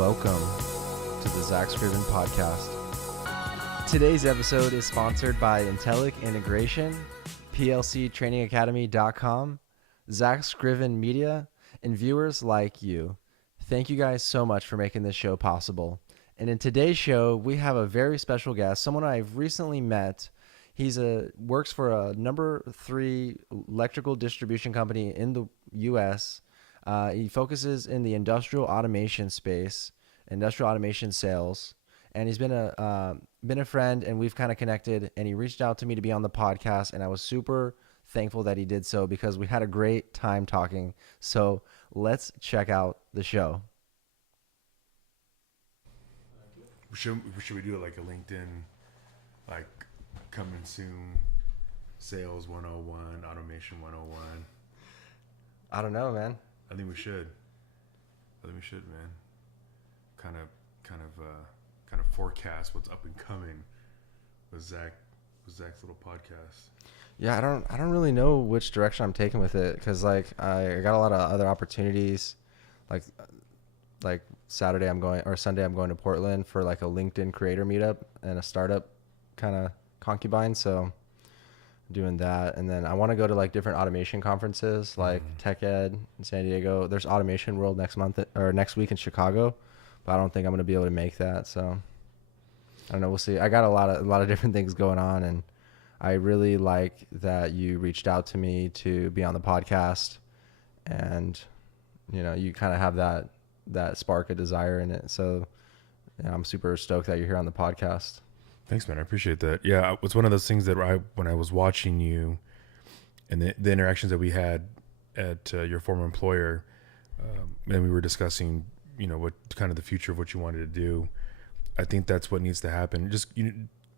welcome to the Zack Scriven podcast. Today's episode is sponsored by Intellic Integration, PLCTrainingAcademy.com, Zack Scriven Media, and viewers like you. Thank you guys so much for making this show possible. And in today's show, we have a very special guest, someone I've recently met. He's works for a number 3 electrical distribution company in the U.S. He focuses in the industrial automation space, industrial automation sales, and he's been a friend, and we've kind of connected. And he reached out to me to be on the podcast, and I was super thankful that he did so because we had a great time talking. So let's check out the show. Should we do it like a LinkedIn, like coming soon, sales 101, automation 101? I don't know, man. I think we should, man. Kind of forecast what's up and coming with Zack's little podcast. Yeah, I don't really know which direction I'm taking with it because like I got a lot of other opportunities, like Sunday I'm going to Portland for like a LinkedIn creator meetup and a startup kind of concubine. So doing that, and then I want to go to like different automation conferences like Tech Ed in San Diego. There's Automation World next week in Chicago, but I don't think I'm going to be able to make that. So I don't know. We'll see. I got a lot of different things going on, and I really like that you reached out to me to be on the podcast, and you kind of have that spark of desire in it. So I'm super stoked that you're here on the podcast. Thanks, man. I appreciate that. Yeah, it's one of those things that when I was watching you and the interactions that we had at your former employer, and we were discussing, what kind of the future of what you wanted to do. I think that's what needs to happen. Just a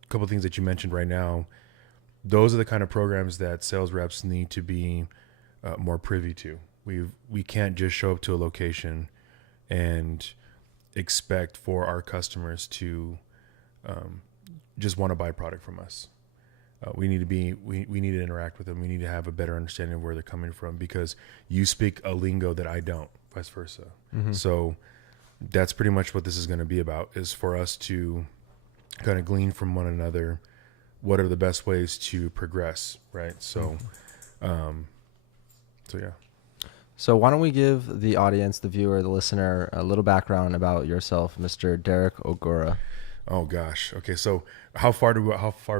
couple of things that you mentioned right now. Those are the kind of programs that sales reps need to be more privy to. We can't just show up to a location and expect for our customers to just want to buy a product from us. We need to interact with them. We need to have a better understanding of where they're coming from because you speak a lingo that I don't, vice versa. Mm-hmm. So that's pretty much what this is going to be about, is for us to kind of glean from one another what are the best ways to progress, right? So, so yeah. So why don't we give the audience, the viewer, the listener, a little background about yourself, Mr. Derek Ogura. Oh gosh. Okay. So how far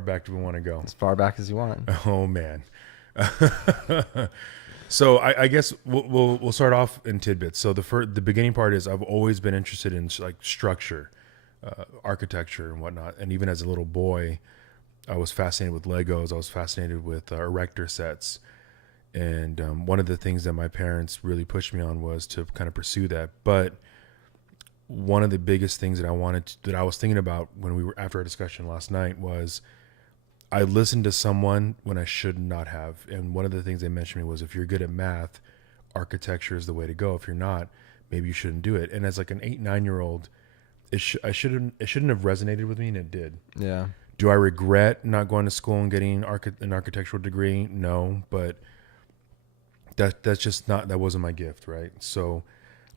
back do we want to go? As far back as you want. Oh man. So I guess we'll start off in tidbits. So the beginning part is I've always been interested in like structure, architecture and whatnot. And even as a little boy, I was fascinated with Legos. I was fascinated with erector sets. And one of the things that my parents really pushed me on was to kind of pursue that. But one of the biggest things that I was thinking about after our discussion last night was I listened to someone when I should not have. And one of the things they mentioned to me was, if you're good at math, architecture is the way to go. If you're not, maybe you shouldn't do it. And as like an 8-9-year-old, it shouldn't have resonated with me, and it did. Yeah. Do I regret not going to school and getting an architectural degree? No, but that wasn't my gift, right? So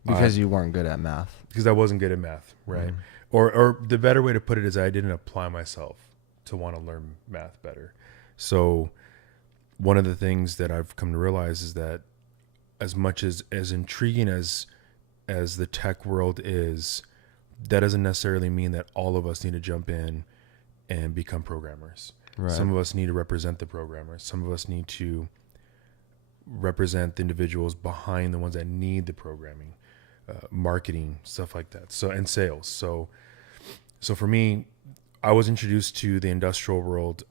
because you weren't good at math. Because I wasn't good at math, right? Mm. Or the better way to put it is I didn't apply myself to want to learn math better. So one of the things that I've come to realize is that as much as intriguing as the tech world is, that doesn't necessarily mean that all of us need to jump in and become programmers. Right. Some of us need to represent the programmers. Some of us need to represent the individuals behind the ones that need the programming, marketing, stuff like that. So, and sales. So for me, I was introduced to the industrial world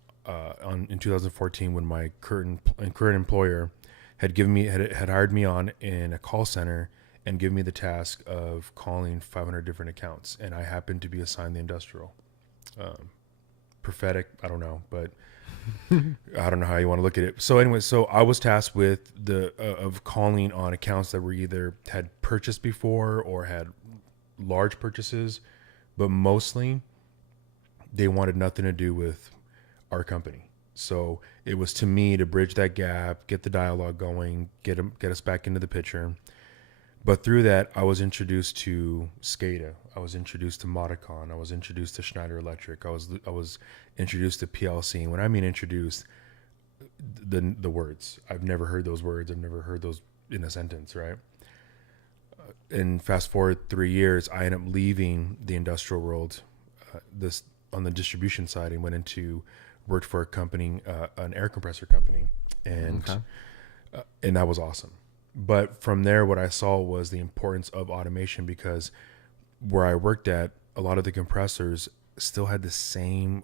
in 2014 when my current employer had hired me on in a call center and given me the task of calling 500 different accounts, and I happened to be assigned the industrial. Prophetic, I don't know, but I don't know how you want to look at it. So anyway, I was tasked with of calling on accounts that were either had purchased before or had large purchases, but mostly they wanted nothing to do with our company. So it was to me to bridge that gap, get the dialogue going, get us back into the picture. But through that, I was introduced to SCADA. I was introduced to Modicon. I was introduced to Schneider Electric. I was introduced to PLC. And when I mean introduced, the words, I've never heard those words. I've never heard those in a sentence, right? And fast forward 3 years, I ended up leaving the industrial world, this on the distribution side, and went into worked for a company, an air compressor company, and and that was awesome. But from there, what I saw was the importance of automation, because where I worked at, a lot of the compressors still had the same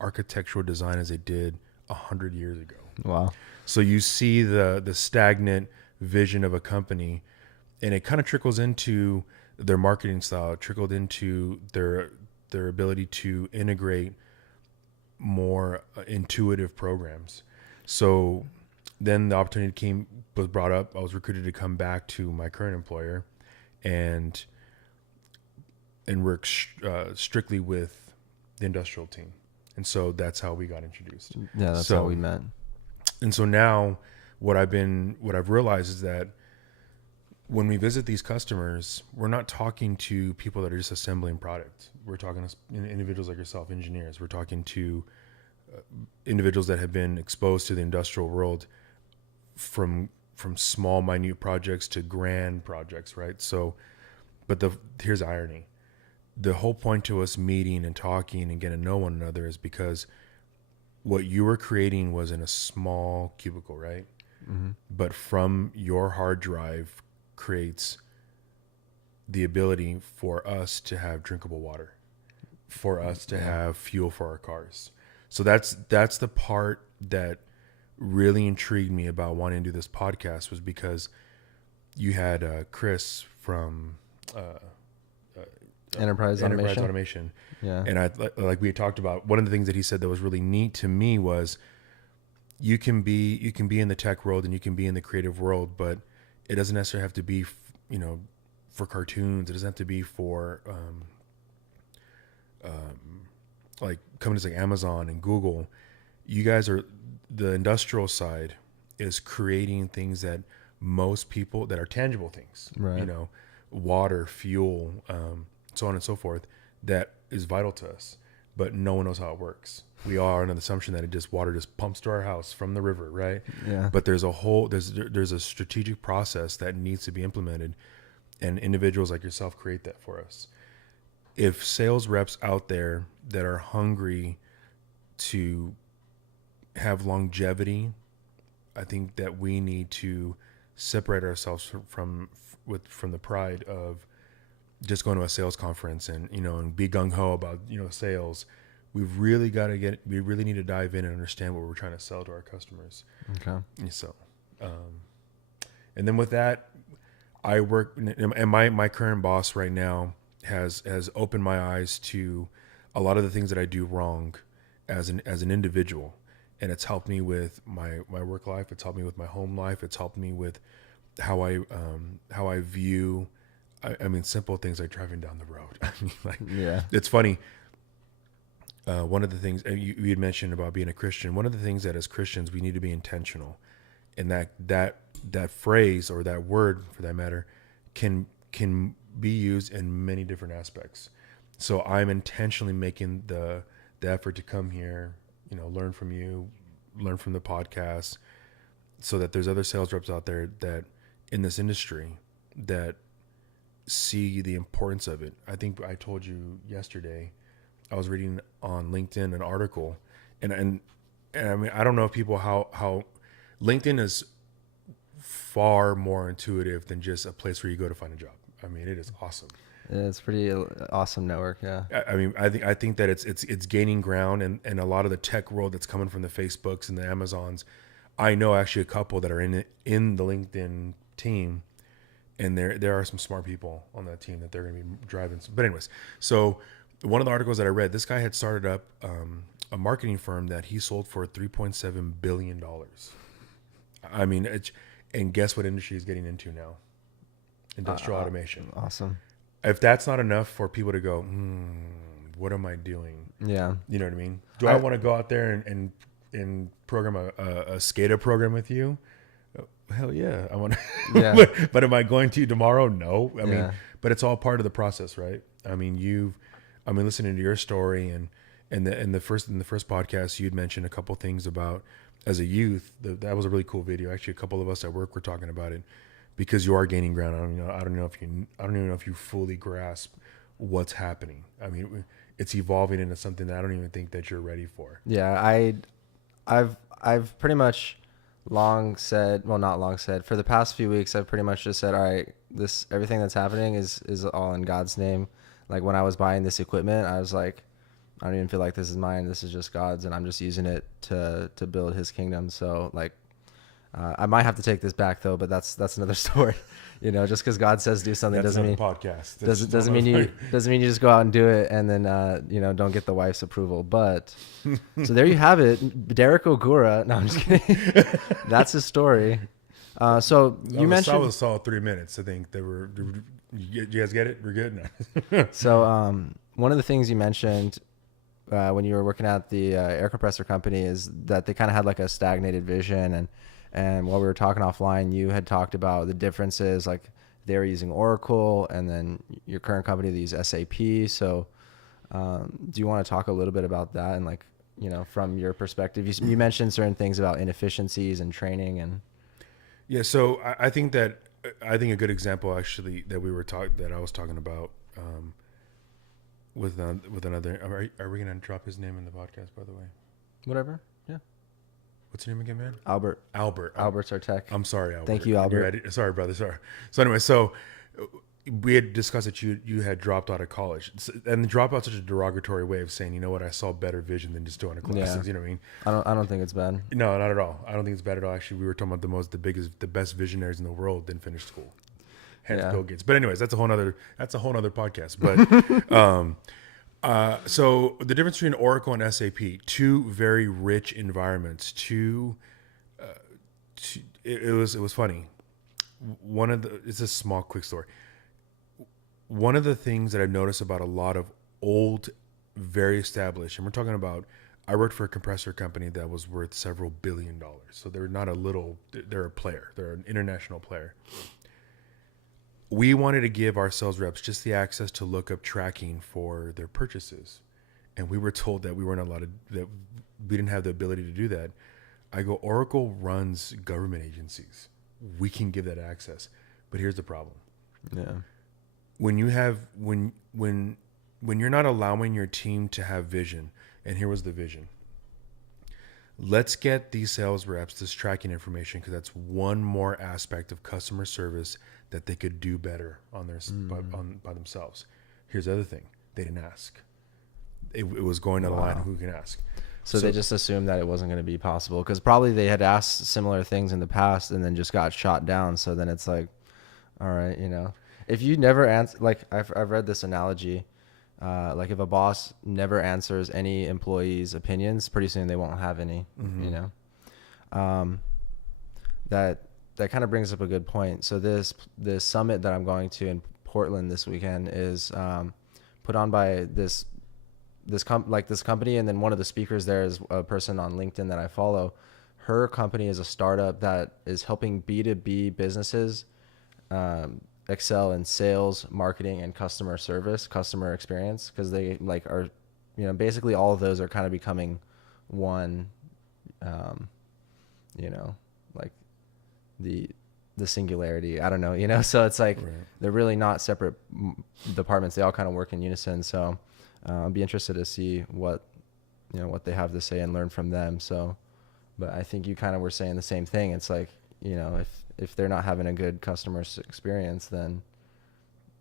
architectural design as they did 100 years ago. Wow. So you see the stagnant vision of a company, and it kind of trickles into their marketing style, trickled into their ability to integrate more intuitive programs. So then the opportunity was brought up. I was recruited to come back to my current employer and work strictly with the industrial team. And so that's how we got introduced. Yeah, that's how we met. And so now what I've realized is that when we visit these customers, we're not talking to people that are just assembling product. We're talking to individuals like yourself, engineers. We're talking to individuals that have been exposed to the industrial world from small, minute projects to grand projects, right? So, but here's the irony. The whole point to us meeting and talking and getting to know one another is because what you were creating was in a small cubicle, right? Mm-hmm. But from your hard drive creates the ability for us to have drinkable water, for us to have fuel for our cars. So that's the part that really intrigued me about wanting to do this podcast, was because you had Chris from Enterprise Automation. Yeah. And like we had talked about, one of the things that he said that was really neat to me was you can be in the tech world and you can be in the creative world, but it doesn't necessarily have to be, for cartoons. It doesn't have to be for like companies like Amazon and Google. You guys are, the industrial side is creating things that most people, that are tangible things, right? Water, fuel, so on and so forth, that is vital to us, but no one knows how it works. We are under the assumption that water just pumps to our house from the river, right? Yeah. But there's a strategic process that needs to be implemented, and individuals like yourself create that for us. If sales reps out there that are hungry to have longevity, I think that we need to separate ourselves from the pride of just going to a sales conference and be gung ho about sales. We really need to dive in and understand what we're trying to sell to our customers. Okay. So, and then with that, I work, and my current boss right now has opened my eyes to a lot of the things that I do wrong as an individual. And it's helped me with my work life. It's helped me with my home life. It's helped me with how I view, I mean, simple things like driving down the road. It's funny. One of the things you had mentioned about being a Christian, one of the things that as Christians, we need to be intentional. And that phrase, or that word for that matter, can be used in many different aspects. So I'm intentionally making the effort to come here, learn from you, learn from the podcast, so that there's other sales reps out there that in this industry that see the importance of it. I think I told you yesterday, I was reading on LinkedIn an article, and I mean, I don't know if people how LinkedIn is far more intuitive than just a place where you go to find a job. I mean, it is awesome. Yeah, it's pretty awesome network. Yeah. I mean, I think that it's gaining ground, and a lot of the tech world that's coming from the Facebooks and the Amazons. I know actually a couple that are in the LinkedIn team, and there are some smart people on that team that they're going to be driving. But anyways, so one of the articles that I read, this guy had started up a marketing firm that he sold for $3.7 billion. I mean, and guess what industry he's getting into now? Industrial automation. Awesome. If that's not enough for people to go, what am I doing? Yeah. You know what I mean? Do I want to go out there and program a SCADA program with you? Hell yeah, I want to. Yeah. But am I going to tomorrow? No. I mean, Yeah. but it's all part of the process, right? I mean, listening to your story and in the first podcast, you'd mentioned a couple things about as a youth. That was a really cool video. Actually, a couple of us at work were talking about it because you are gaining ground. I don't even know if you fully grasp what's happening. I mean, it's evolving into something that I don't even think that you're ready for. Yeah. I've pretty much long said, well, not long said, for the past few weeks, I've pretty much just said, all right, everything that's happening is all in God's name. Like when I was buying this equipment, I was like, I don't even feel like this is mine. This is just God's, and I'm just using it to build His kingdom. So like, I might have to take this back though, but that's another story. Just because God says do something That's doesn't mean podcast. doesn't mean you just go out and do it and then don't get the wife's approval. But so there you have it, Derek Ogura. No, I'm just kidding. That's his story. So you mentioned. That was a solid 3 minutes. I think they were. You guys get it? We're good now. So one of the things you mentioned when you were working at the air compressor company is that they kind of had like a stagnated vision, and while we were talking offline, you had talked about the differences, like they were using Oracle, and then your current company they use SAP. So do you want to talk a little bit about that and like from your perspective? You mentioned certain things about inefficiencies and training and. Yeah, so I think a good example actually that I was talking about with another. Are we gonna drop his name in the podcast? By the way, Whatever. Yeah. What's your name again, man? Albert. Albert. Albert's our tech. I'm sorry, Albert. Thank you, Albert. Sorry, brother. Sorry. So anyway, we had discussed that you had dropped out of college, and drop out such a derogatory way of saying, you know what, I saw better vision than just doing a classes. Yeah. You know what I mean? I don't think it's bad. No, not at all. I don't think it's bad at all. Actually, we were talking about the best visionaries in the world didn't finish school. Hence Bill Gates. But anyways, that's a whole nother podcast. But so the difference between Oracle and SAP, two very rich environments. It was funny. It's a small quick story. One of the things that I've noticed about a lot of old, very established, and we're talking about, I worked for a compressor company that was worth several $1 billion. So they're not they're a player. They're an international player. We wanted to give our sales reps just the access to look up tracking for their purchases. And we were told that we weren't allowed that we didn't have the ability to do that. I go, Oracle runs government agencies. We can give that access. But here's the problem. Yeah. When you're not allowing your team to have vision, and here was the vision. Let's get these sales reps this tracking information because that's one more aspect of customer service that they could do better on their by themselves. Here's the other thing: they didn't ask. It was going down the line. Who can ask? So they just assumed that it wasn't going to be possible because probably they had asked similar things in the past and then just got shot down. So then it's like, all right, if you never answer, like I've read this analogy, like if a boss never answers any employee's opinions, pretty soon they won't have any. That kind of brings up a good point. So this summit that I'm going to in Portland this weekend is put on by this company, and then one of the speakers there is a person on LinkedIn that I follow. Her company is a startup that is helping B2B businesses excel in sales, marketing, and customer service, customer experience, because they are, basically all of those are kind of becoming one, like the singularity. I don't know, so it's like right. They're really not separate departments. They all kind of work in unison. So I'll be interested to see what they have to say and learn from them. So, but I think you kind of were saying the same thing. It's like, if they're not having a good customer experience, then,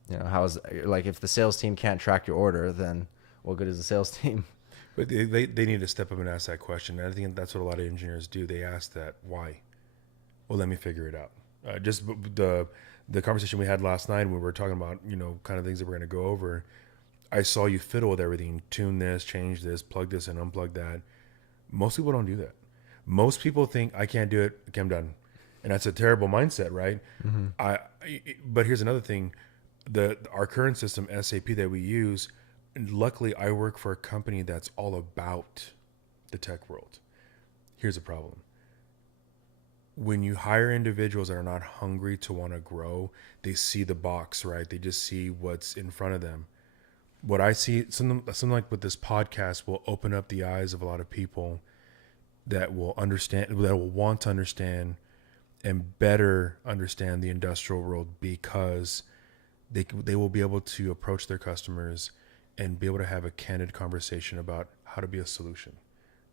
if the sales team can't track your order, then what good is the sales team? But they need to step up and ask that question. And I think that's what a lot of engineers do. They ask that, why? Well, let me figure it out. Just the conversation we had last night, we were talking about, kind of things that we're going to go over. I saw you fiddle with everything, tune this, change this, plug this and unplug that. Most people don't do that. Most people think, I can't do it, okay, I'm done. And that's a terrible mindset, right? Mm-hmm. But here's another thing. Our current system, SAP, that we use, luckily I work for a company that's all about the tech world. Here's the problem. when you hire individuals that are not hungry to want to grow, they see the box, right? They just see what's in front of them. What I see, something like with this podcast will open up the eyes of a lot of people that will understand, that will want to understand and better understand the industrial world, because they will be able to approach their customers and be able to have a candid conversation about how to be a solution,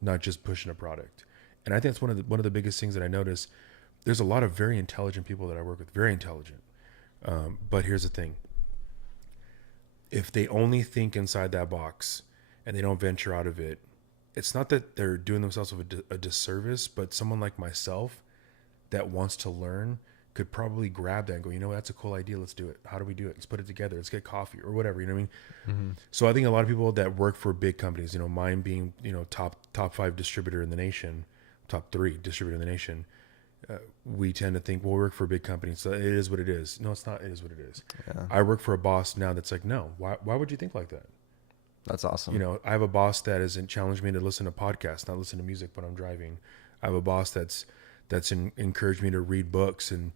not just pushing a product. And I think it's one of the biggest things that I notice. There's a lot of very intelligent people that I work with, very intelligent. But here's the thing: if they only think inside that box and they don't venture out of it, it's not that they're doing themselves a disservice, but someone like myself that wants to learn could probably grab that and go, you know, that's a cool idea. Let's do it. How do we do it? Let's put it together. Let's get coffee or whatever. You know what I mean? Mm-hmm. So I think a lot of people that work for big companies, you know, mine being, you know, top 5 distributor in the nation, top 3 distributor in the nation, we tend to think, well, we work for a big company, so it is what it is. No, it's not. It is what it is. Yeah. I work for a boss now that's like, no, why would you think like that? That's awesome. You know, I have a boss that hasn't challenged me to listen to podcasts, not listen to music when I'm driving. I have a boss that's encouraged me to read books and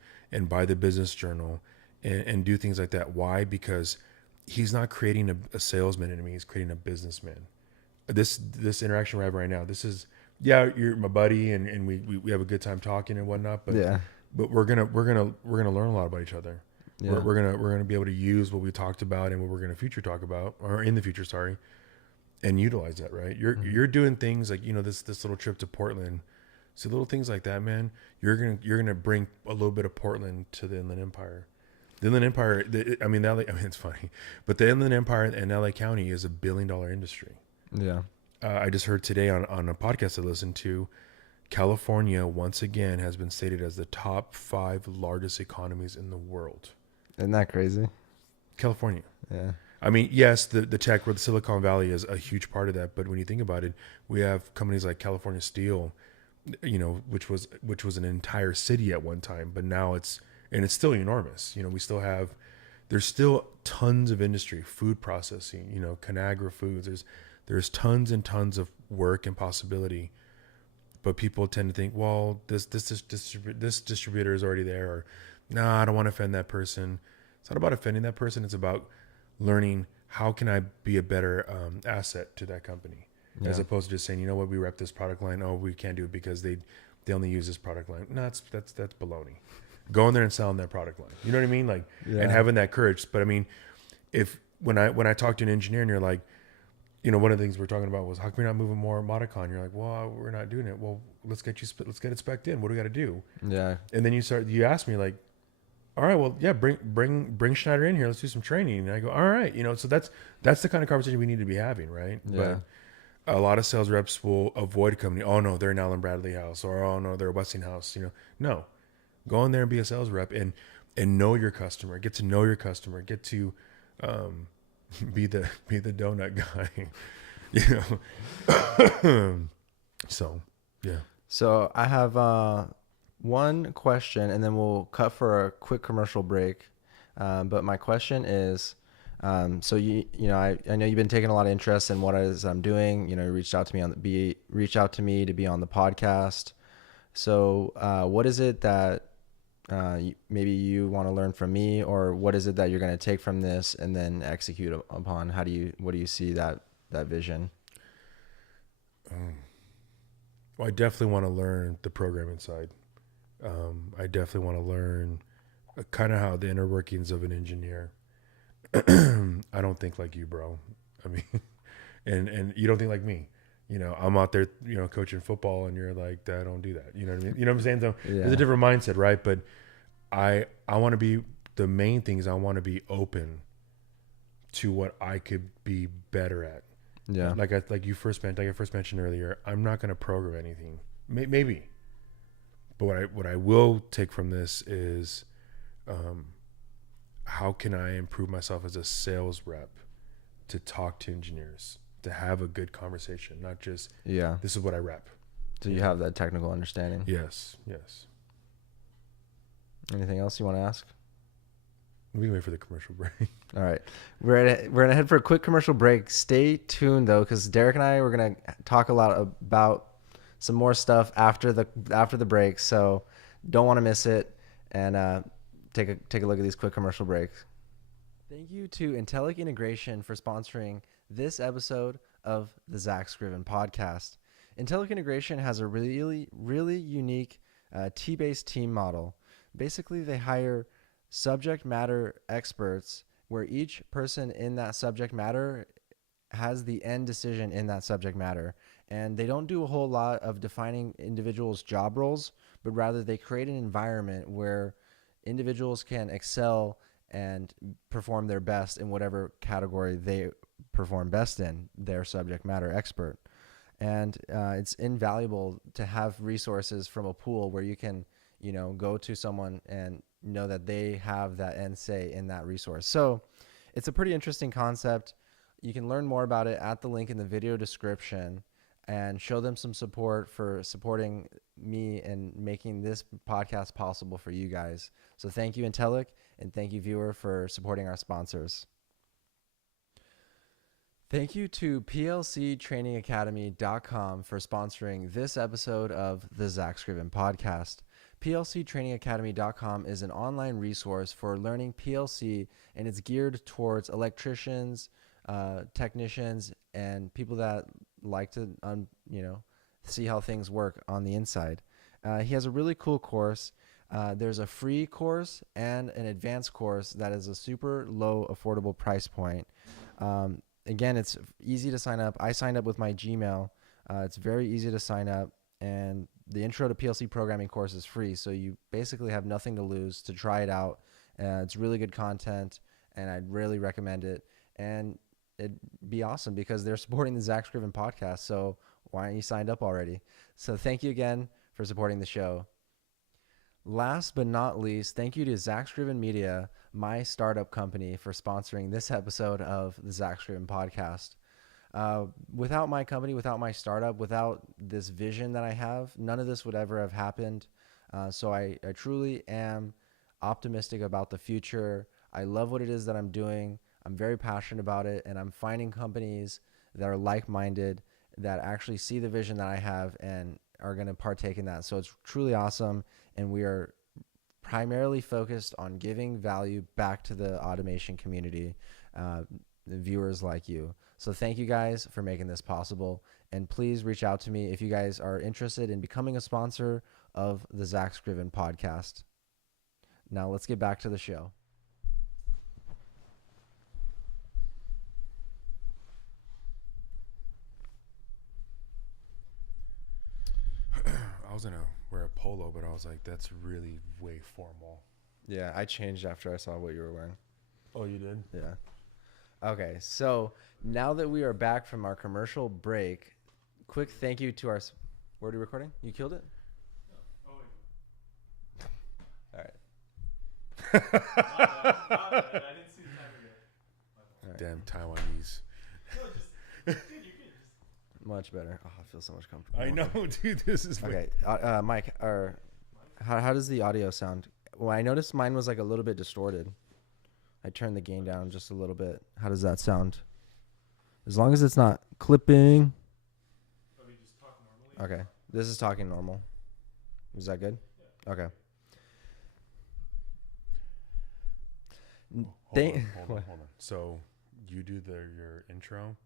buy the business journal and do things like that. Why? Because he's not creating a salesman in me. He's creating a businessman. This interaction we have right now, this is, yeah, you're my buddy and we have a good time talking and whatnot, but yeah, but we're gonna learn a lot about each other. Yeah. We're gonna be able to use what we talked about and what we're gonna future talk about, or in the future, sorry, and utilize that. Right? You're doing things like, you know, this little trip to Portland. So little things like that, man. You're gonna bring a little bit of Portland to the Inland Empire. The Inland Empire, it's funny, but the Inland Empire and LA County is $1 billion industry. Yeah. I just heard today on a podcast I listened to, California once again has been stated as the top 5 largest economies in the world. Isn't that crazy? California. Yeah. I mean, yes, the tech, where the Silicon Valley is a huge part of that, but when you think about it, we have companies like California Steel, you know, which was an entire city at one time, but now it's still enormous. You know, there's still tons of industry, food processing, you know, Conagra Foods. There's tons and tons of work and possibility, but people tend to think, well, this distributor is already there, or no, I don't want to offend that person. It's not about offending that person. It's about learning, how can I be a better asset to that company, as opposed to just saying, you know what, we rep this product line. Oh, we can't do it because they only use this product line. No, that's baloney. Go in there and sell them that product line. You know what I mean? Like, and having that courage. But I mean, when I talk to an engineer and you're like, you know, one of the things we're talking about was, how come you're not moving more Modicon? You're like, well, we're not doing it. Well, let's get it spec'd in. What do we got to do? Yeah. And then you ask me like, all right, well, yeah, bring Schneider in here. Let's do some training. And I go, all right, you know, so that's the kind of conversation we need to be having, right? Yeah. But a lot of sales reps will avoid a company. Oh no, they're an Allen Bradley house, or oh no, they're a Westinghouse. You know, no, go in there and be a sales rep and know your customer. Get to know your customer. Get to be the donut guy, you know. So yeah. So I have one question, and then we'll cut for a quick commercial break. But my question is, so you know, I know you've been taking a lot of interest in what it is I'm doing. You know, you reached out to me to be on the podcast. So what is it that maybe you want to learn from me, or what is it that you're going to take from this and then execute upon? What do you see that vision? Well, I definitely want to learn the programming side. I definitely want to learn kind of how the inner workings of an engineer. I don't think like you, bro. I mean, and you don't think like me. You know, I'm out there, you know, coaching football, and you're like, I don't do that. You know what I mean? You know what I'm saying? So there's a different mindset, right? But I want to be, the main thing is I want to be open to what I could be better at. Yeah. Like I first mentioned earlier, I'm not going to program anything. Maybe. But what I will take from this is, how can I improve myself as a sales rep to talk to engineers, to have a good conversation, not just, this is what I rep. So you have that technical understanding? Yes. Anything else you want to ask? We can wait for the commercial break. All right. We're gonna head for a quick commercial break. Stay tuned though, because Derek and I were gonna talk a lot about some more stuff after the break. So Don't want to miss it. And take a look at these quick commercial breaks. Thank you to Intellic Integration for sponsoring this episode of the Zack Scriven podcast. Intellic Integration has a really, really unique T-based team model. Basically, they hire subject matter experts where each person in that subject matter has the end decision in that subject matter. And they don't do a whole lot of defining individuals' job roles, but rather they create an environment where individuals can excel and perform their best in whatever category they perform best in, their subject matter expert. And it's invaluable to have resources from a pool where you can, go to someone and know that they have that end say in that resource. So it's a pretty interesting concept. You can learn more about it at the link in the video description, and show them some support for supporting me and making this podcast possible for you guys. So thank you, Intellic, and thank you, viewer, for supporting our sponsors. Thank you to plctrainingacademy.com for sponsoring this episode of the Zack Scriven podcast. plctrainingacademy.com is an online resource for learning PLC, and it's geared towards electricians, technicians, and people that like to see how things work on the inside. He has a really cool course. There's a free course and an advanced course that is a super low affordable price point. Again, it's easy to sign up. I signed up with my Gmail. It's very easy to sign up, and the Intro to PLC Programming course is free, so you basically have nothing to lose to try it out. It's really good content, and I'd really recommend it. And it'd be awesome because they're supporting the Zack Scriven podcast, so why aren't you signed up already? So thank you again for supporting the show. Last but not least, thank you to Zack Scriven Media, my startup company, for sponsoring this episode of the Zack Scriven podcast. Without my company, without my startup, without this vision that I have, none of this would ever have happened. So I truly am optimistic about the future. I love what it is that I'm doing. I'm very passionate about it, and I'm finding companies that are like-minded, that actually see the vision that I have and are going to partake in that. So it's truly awesome, and we are primarily focused on giving value back to the automation community, the viewers like you. So thank you guys for making this possible, and please reach out to me if you guys are interested in becoming a sponsor of the Zack Scriven podcast. Now let's get back to the show. I was gonna wear a polo, but I was like, that's really way formal. Yeah, I changed after I saw what you were wearing. Oh, you did? Yeah. Okay, so now that we are back from our commercial break, quick thank you to our... Where are you recording? You killed it? Oh, All right. wait. My bad. I didn't see the time again. All right. Damn Taiwanese. No, just, dude, you could just. Much better. Oh, I feel so much comfortable. I know, dude. This is Okay, Mike, or how does the audio sound? Well, I noticed mine was like a little bit distorted. I turned the gain down just a little bit. How does that sound? As long as it's not clipping. Oh, we just talk normally? Okay, this is talking normal. Is that good? Yeah. Okay. Hold on. So you do your intro,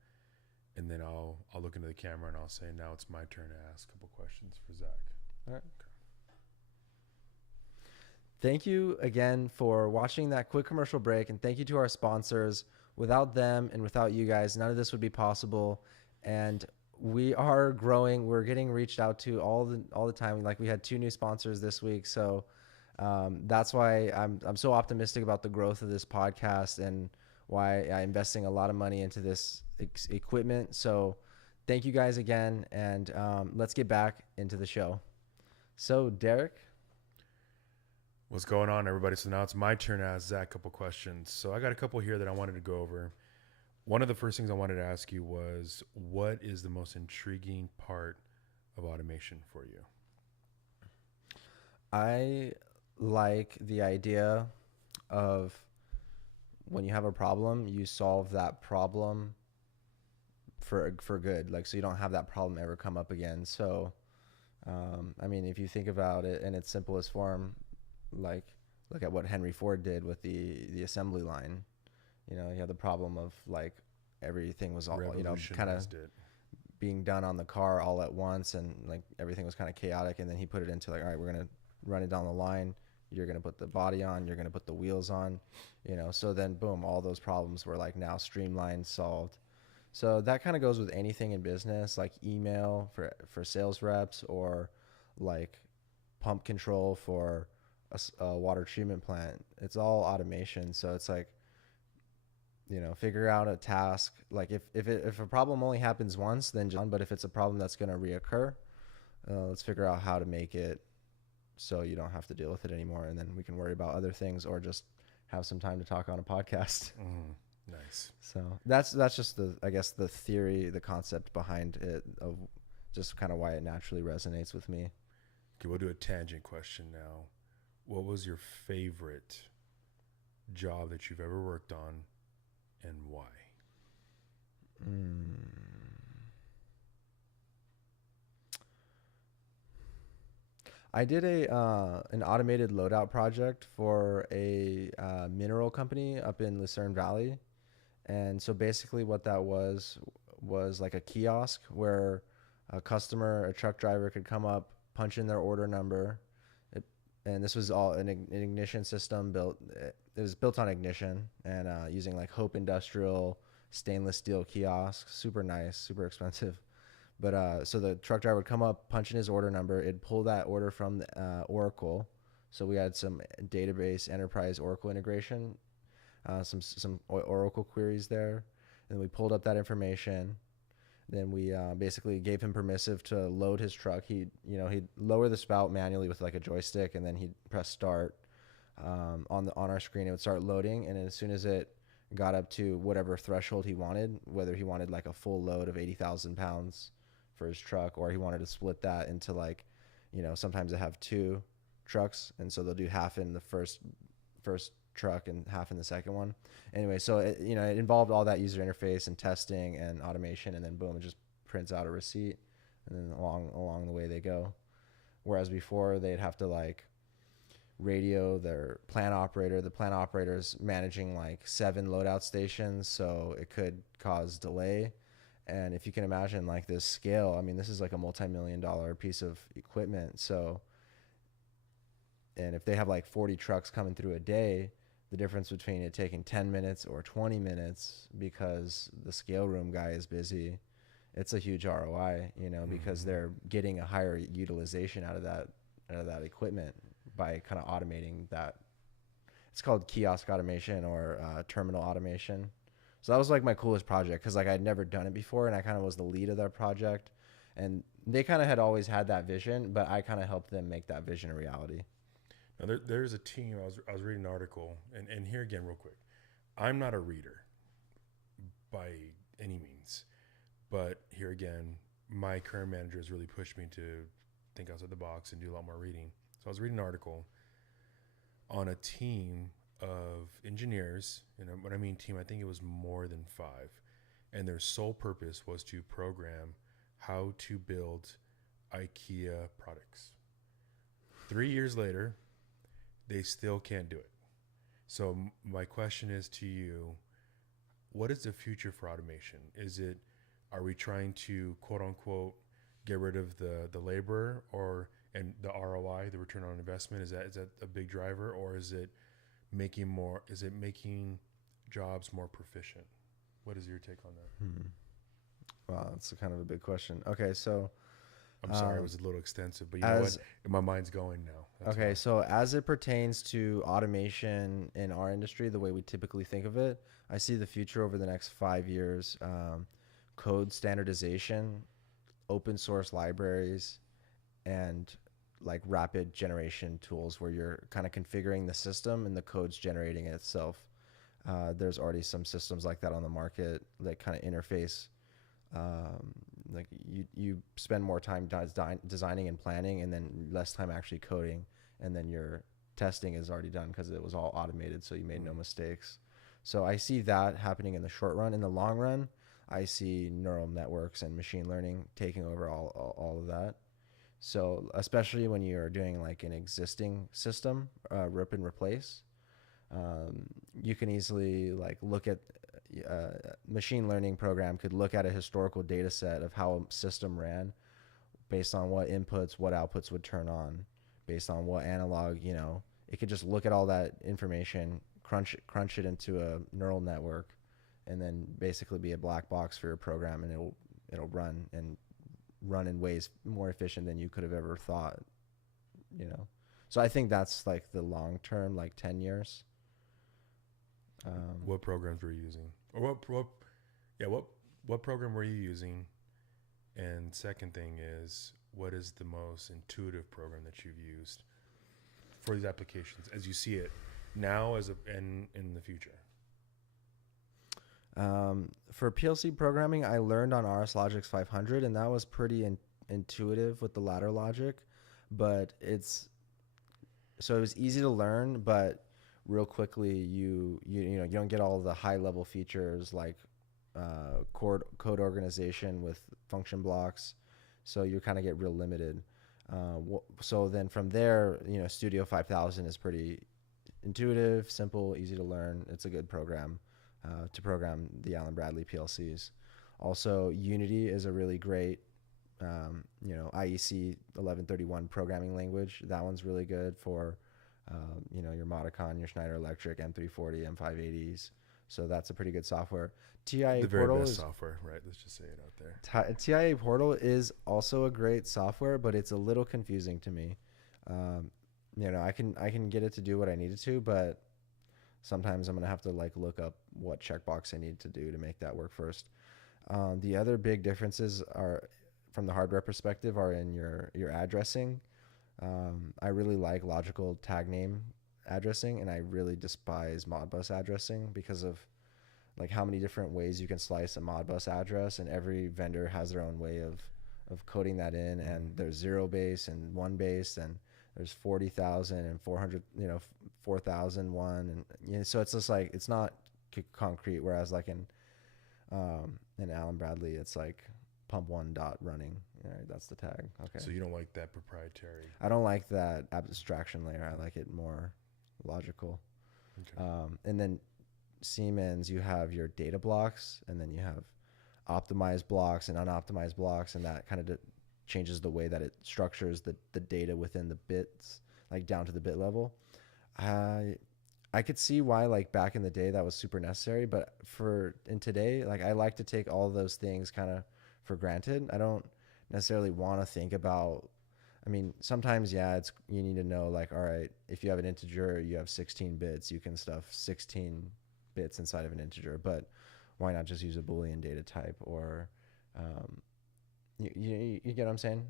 and then I'll look into the camera and I'll say, now it's my turn to ask a couple questions for Zach. All right. Okay. Thank you again for watching that quick commercial break, and thank you to our sponsors. Without them and without you guys, none of this would be possible. And we are growing. We're getting reached out to all the time. Like, we had 2 new sponsors this week, so that's why I'm so optimistic about the growth of this podcast and why I'm investing a lot of money into this equipment. So thank you guys again, and let's get back into the show. So Derek. What's going on, everybody? So now it's my turn to ask Zach a couple questions. So I got a couple here that I wanted to go over. One of the first things I wanted to ask you was, what is the most intriguing part of automation for you? I like the idea of when you have a problem, you solve that problem for good. Like, so you don't have that problem ever come up again. So I mean, if you think about it in its simplest form, like look at what Henry Ford did with the assembly line. You know, you had the problem of like everything was all, you know, kind of Revolutionized it. being done on the car all at once, and like everything was kind of chaotic. And then he put it into like, all right, we're gonna run it down the line. You're gonna put the body on. You're gonna put the wheels on. You know, so then boom, all those problems were like now streamlined, solved. So that kind of goes with anything in business, like email for sales reps, or like pump control for a water treatment plant. It's all automation. So it's like, you know, figure out a task. Like if a problem only happens once, then just, but if it's a problem that's going to reoccur, let's figure out how to make it so you don't have to deal with it anymore, and then we can worry about other things or just have some time to talk on a podcast. Nice. So that's just the, I guess, the theory, the concept behind it, of just kind of why it naturally resonates with me. Okay, we'll do a tangent question now. What was your favorite job that you've ever worked on, and why? I did an automated loadout project for a mineral company up in Lucerne Valley. And so basically what that was like a kiosk where a customer, a truck driver could come up, punch in their order number. And this was all an ignition system built. It was built on ignition and using like Hope Industrial stainless steel kiosks. Super nice, super expensive. But so the truck driver would come up, punch in his order number. It'd pull that order from the, Oracle. So we had some database enterprise Oracle integration, some Oracle queries there. And we pulled up that information. Then we basically gave him permissive to load his truck. He'd lower the spout manually with like a joystick, and then he'd press start on our screen. It would start loading, and as soon as it got up to whatever threshold he wanted, whether he wanted like a full load of 80,000 pounds for his truck, or he wanted to split that into like, you know, sometimes they have two trucks, and so they'll do half in the first truck and half in the second one. Anyway, so it involved all that user interface and testing and automation, and then boom, it just prints out a receipt, and then along the way they go. Whereas before they'd have to like radio their plant operator. The plant operator's managing like 7 loadout stations, so it could cause delay. And if you can imagine like this scale, I mean, this is like a multi-million-dollar piece of equipment. So, and if they have like 40 trucks coming through a day, the difference between it taking 10 minutes or 20 minutes because the scale room guy is busy, it's a huge ROI, you know, because they're getting a higher utilization out of that equipment by kind of automating that. It's called kiosk automation or terminal automation. So that was like my coolest project because like I'd never done it before, and I kind of was the lead of that project, and they kind of had always had that vision, but I kind of helped them make that vision a reality. Now there's a team. I was reading an article, and here again, real quick, I'm not a reader by any means, but here again, my current manager has really pushed me to think outside the box and do a lot more reading. So I was reading an article on a team of engineers, and when I mean team, I think it was more than 5, and their sole purpose was to program how to build IKEA products. 3 years later, they still can't do it. So my question is to you, what is the future for automation? Are we trying to quote unquote get rid of the laborer, and the ROI, the return on investment, is that a big driver, or is it making jobs more proficient? What is your take on that? Wow, that's kind of a big question. Okay, so I'm sorry, it was a little extensive, but you know what? My mind's going now. Okay, so as it pertains to automation in our industry, the way we typically think of it, I see the future over the next 5 years. Code standardization, open source libraries, and like rapid generation tools where you're kind of configuring the system and the code's generating it itself. There's already some systems like that on the market that kind of interface. Like you spend more time designing and planning, and then less time actually coding, and then your testing is already done because it was all automated, so you made no mistakes. So I see that happening in the short run. In the long run, I see neural networks and machine learning taking over all of that. So especially when you're doing like an existing system, rip and replace, you can easily like look at machine learning program could look at a historical data set of how a system ran based on what inputs, what outputs would turn on, based on what analog, it could just look at all that information, crunch it into a neural network, and then basically be a black box for your program, and it'll run in ways more efficient than you could have ever thought, So I think that's like the long term, like 10 years. What programs were you using, or what program were you using? And second thing is, what is the most intuitive program that you've used for these applications as you see it now and in the future? For PLC programming, I learned on RS Logix 500, and that was pretty intuitive with the ladder logic, but it was easy to learn, but real quickly you don't get all the high level features like code organization with function blocks, so you kind of get real limited. So then from there, Studio 5000 is pretty intuitive, simple, easy to learn. It's a good program to program the Allen Bradley PLCs. Also, Unity is a really great IEC 1131 programming language. That one's really good for your Modicon, your Schneider Electric, M340, M580s. So that's a pretty good software. TIA The very Portal best is software, right? Let's just say it out there. TIA Portal is also a great software, but it's a little confusing to me. I can get it to do what I need it to, but sometimes I'm gonna have to like look up what checkbox I need to do to make that work first. The other big differences are from the hardware perspective are in your addressing. I really like logical tag name addressing, and I really despise Modbus addressing because of like how many different ways you can slice a Modbus address, and every vendor has their own way of coding that in, and there's 0 base and 1 base, and there's 40,000 and 400, 4,001, and so it's just like it's not concrete. Whereas like in Allen Bradley, it's like pump one dot running. That's the tag. Okay. So you don't like that proprietary? I don't like that abstraction layer. I like it more logical. Okay. And then Siemens, you have your data blocks, and then you have optimized blocks and unoptimized blocks, and that kind of changes the way that it structures the data within the bits, like down to the bit level. I could see why like back in the day that was super necessary, but in today, like I like to take all those things kind of for granted. I don't necessarily want to think about, I mean, sometimes, you need to know like, all right, if you have an integer, you have 16 bits, you can stuff 16 bits inside of an integer, but why not just use a Boolean data type? Or, you get what I'm saying?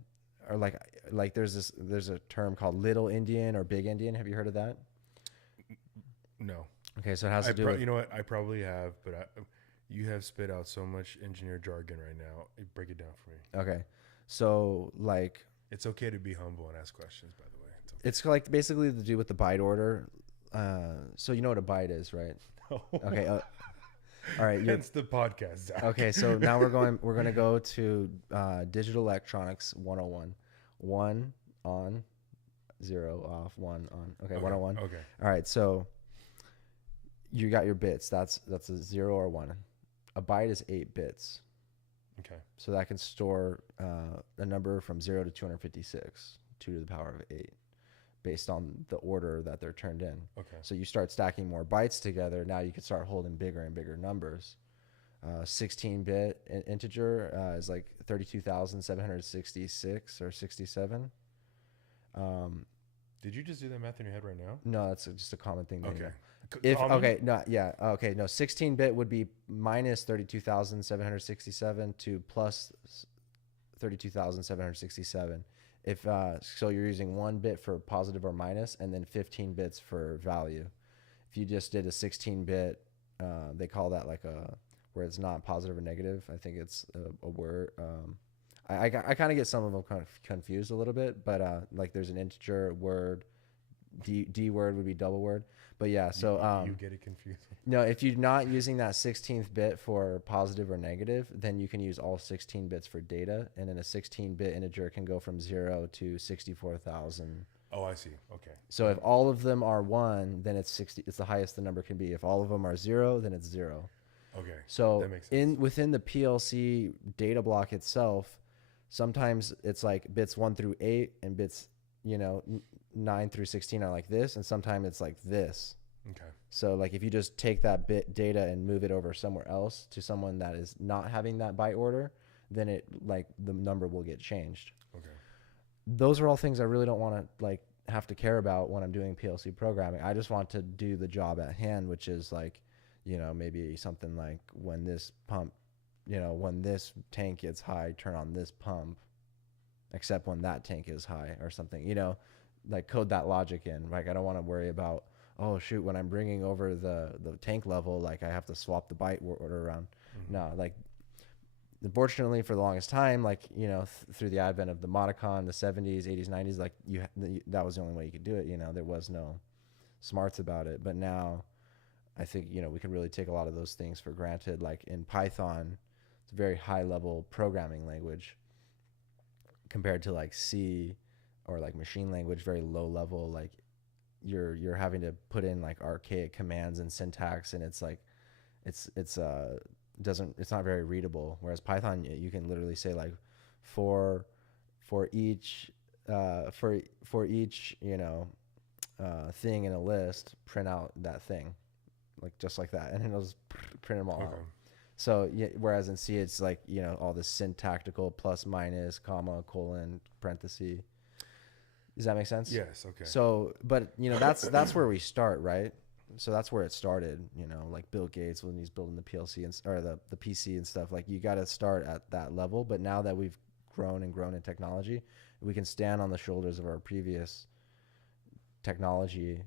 Or like there's a term called little Indian or big Indian. Have you heard of that? No. Okay. So it has to do with, you know what? I probably have, but you have spit out so much engineer jargon right now. Break it down for me. okay. So like, It's okay to be humble and ask questions, by the way. It's okay. it's like basically to do with the byte order. So you know what a byte is, right? No. Okay. All right. Hence the podcast, Zach. Okay. So now we're going to go to digital electronics 101. 1 on, 0 off, 1 on. Okay. 101. Okay. All right. So you got your bits. That's a 0 or 1. A byte is 8 bits. Okay. So that can store a number from 0 to 256, 2 to the power of 8, based on the order that they're turned in. Okay. So you start stacking more bytes together. Now you can start holding bigger and bigger numbers. 16-bit integer is like 32,766 or 67. Did you just do that math in your head right now? No, that's just a common thing. Okay. If Common? okay, no, yeah, okay, no. 16-bit would be minus 32,767 to plus 32,767. If so, you're using 1 bit for positive or minus, and then 15 bits for value. If you just did a 16-bit, they call that like where it's not positive or negative. I think it's a word. I kind of get some of them kind of confused a little bit, but like there's an integer, word, D word would be double word. But yeah, so you get it confused. no, if you're not using that 16th bit for positive or negative, then you can use all 16 bits for data, and then a 16-bit integer can go from 0 to 64,000. Oh, I see. Okay. So if all of them are 1, then it's 60. It's the highest the number can be. If all of them are 0, then it's 0. Okay. So that makes sense. within the PLC data block itself, sometimes it's like bits 1 through 8 and bits 9 through 16 are like this, and sometimes it's like this. Okay. So like if you just take that bit data and move it over somewhere else to someone that is not having that byte order, then it like the number will get changed. Okay. Those are all things I really don't want to like have to care about when I'm doing PLC programming. I just want to do the job at hand, which is like, maybe something like when this pump, when this tank gets high, turn on this pump, except when that tank is high or something, like code that logic in. Like I don't want to worry about, oh shoot, when I'm bringing over the tank level, like I have to swap the byte order around. Mm-hmm. No, like unfortunately for the longest time, like, through the advent of the Modicon, the 70s, 80s, 90s, like that was the only way you could do it. There was no smarts about it. But now I think, we can really take a lot of those things for granted. Like in Python, it's a very high level programming language compared to like C or like machine language, very low level. Like you're having to put in like archaic commands and syntax, and it's like it's not very readable. Whereas Python, you can literally say like for each thing in a list, print out that thing, like just like that, and it'll just print them all out. So yeah, whereas in C it's like all this syntactical plus minus comma colon parenthesis. Does that make sense? Yes. Okay. So, but that's where we start, right? So that's where it started. Like Bill Gates when he's building the PLC or the PC and stuff. Like you got to start at that level. But now that we've grown in technology, we can stand on the shoulders of our previous technology.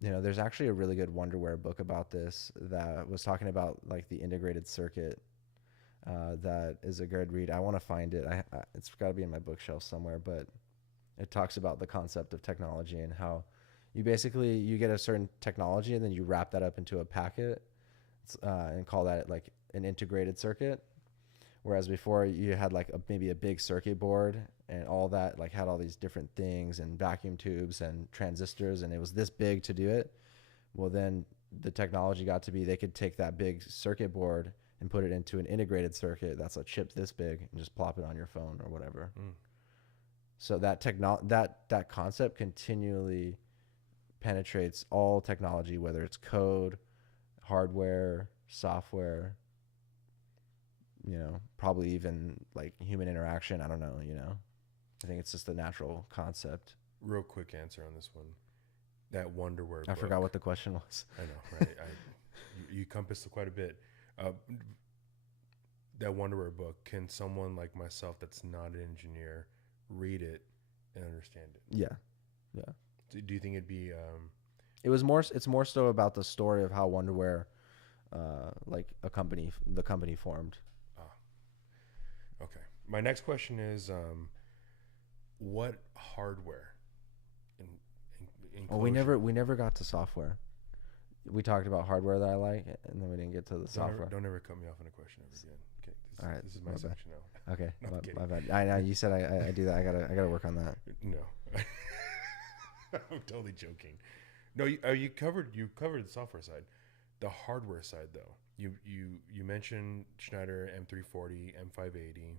There's actually a really good Wonderware book about this that was talking about like the integrated circuit. That is a good read. I want to find it. It's got to be in my bookshelf somewhere, but it talks about the concept of technology and how you get a certain technology and then you wrap that up into a packet and call that like an integrated circuit. Whereas before you had like maybe a big circuit board and all that like had all these different things and vacuum tubes and transistors, and it was this big to do it. Well, then the technology got to be they could take that big circuit board and put it into an integrated circuit that's a chip this big and just plop it on your phone or whatever. So that that concept continually penetrates all technology, whether it's code, hardware, software, probably even like human interaction. I don't know, I think it's just a natural concept. Real quick answer on this one. That Wonderware book. I forgot what the question was. I know, right? You compassed quite a bit. That Wonderware book, can someone like myself that's not an engineer read it and understand it? Yeah. Do you think it'd be it's more so about the story of how Wonderware like the company formed. Okay. My next question is what hardware Well, we never got to software. We talked about hardware that I like, and then we didn't get to the software. Don't ever cut me off on a question ever again. Okay. All right. This is my section now. Okay. No, my bad. I know you said I do that. I gotta work on that. No. I'm totally joking. No, you covered the software side. The hardware side, though, you mentioned Schneider M340, M580,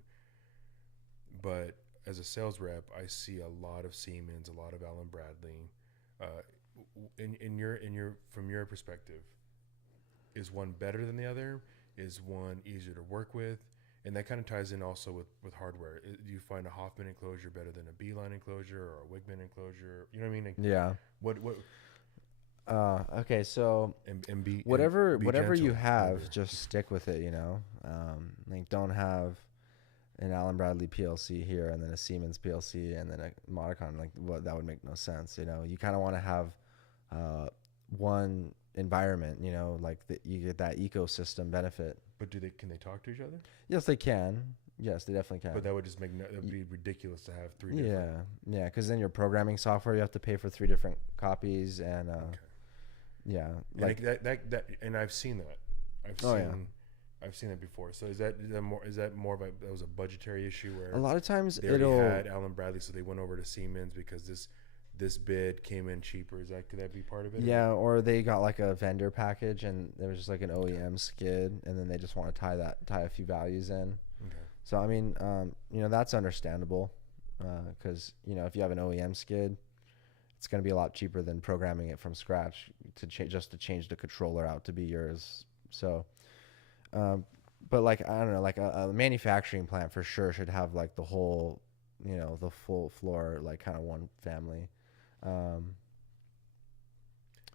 but as a sales rep, I see a lot of Siemens, a lot of Allen Bradley. From your perspective, is one better than the other? Is one easier to work with? And that kind of ties in also with hardware. Do you find a Hoffman enclosure better than a Beeline enclosure or a Wigman enclosure? You know what I mean? Like, yeah. What? Okay, so whatever you have, just stick with it. Like don't have an Allen Bradley PLC here and then a Siemens PLC and then a Modicon. Like that would make no sense. You kind of want to have one environment. Like you get that ecosystem benefit. But can they talk to each other? Yes, they can. Yes, they definitely can. But that would just that would be ridiculous to have 3 different. Yeah, because then your programming software, you have to pay for 3 different copies, and Okay. yeah, And like and I've seen that. Oh, yeah. I've seen that before. So is that more of that was a budgetary issue where a lot of times they already it'll had Allen Bradley, so they went over to Siemens because this bid came in cheaper. Could that be part of it? yeah, or they got like a vendor package and there was just like an OEM skid, and then they just want to tie a few values in. Okay. So I mean, that's understandable, because if you have an OEM skid, it's going to be a lot cheaper than programming it from scratch to change the controller out to be yours. So, but like I don't know, like a manufacturing plant for sure should have like the whole, the full floor, like kind of one family.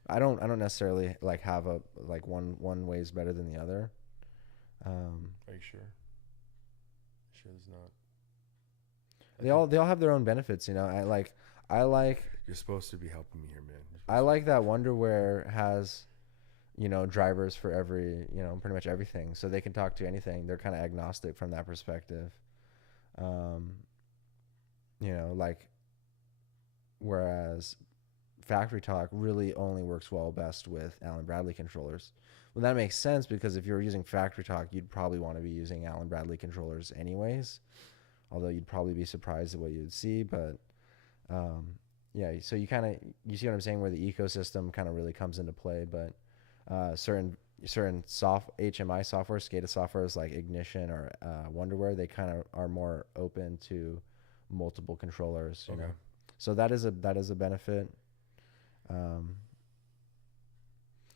I don't necessarily like have a like one way is better than the other. Are you sure? Sure, there's not. They all have their own benefits, I like You're supposed to be helping me here, man. I like that Wonderware has, drivers for every, pretty much everything, so they can talk to anything. They're kind of agnostic from that perspective. Like, whereas Factory Talk really only works best with Allen Bradley controllers. Well, that makes sense because if you're using Factory Talk, you'd probably want to be using Allen Bradley controllers anyways. Although you'd probably be surprised at what you'd see, but yeah. So you see what I'm saying, where the ecosystem kind of really comes into play. But certain HMI software, SCADA softwares like Ignition or Wonderware, they kind of are more open to multiple controllers. You know? So that is a benefit.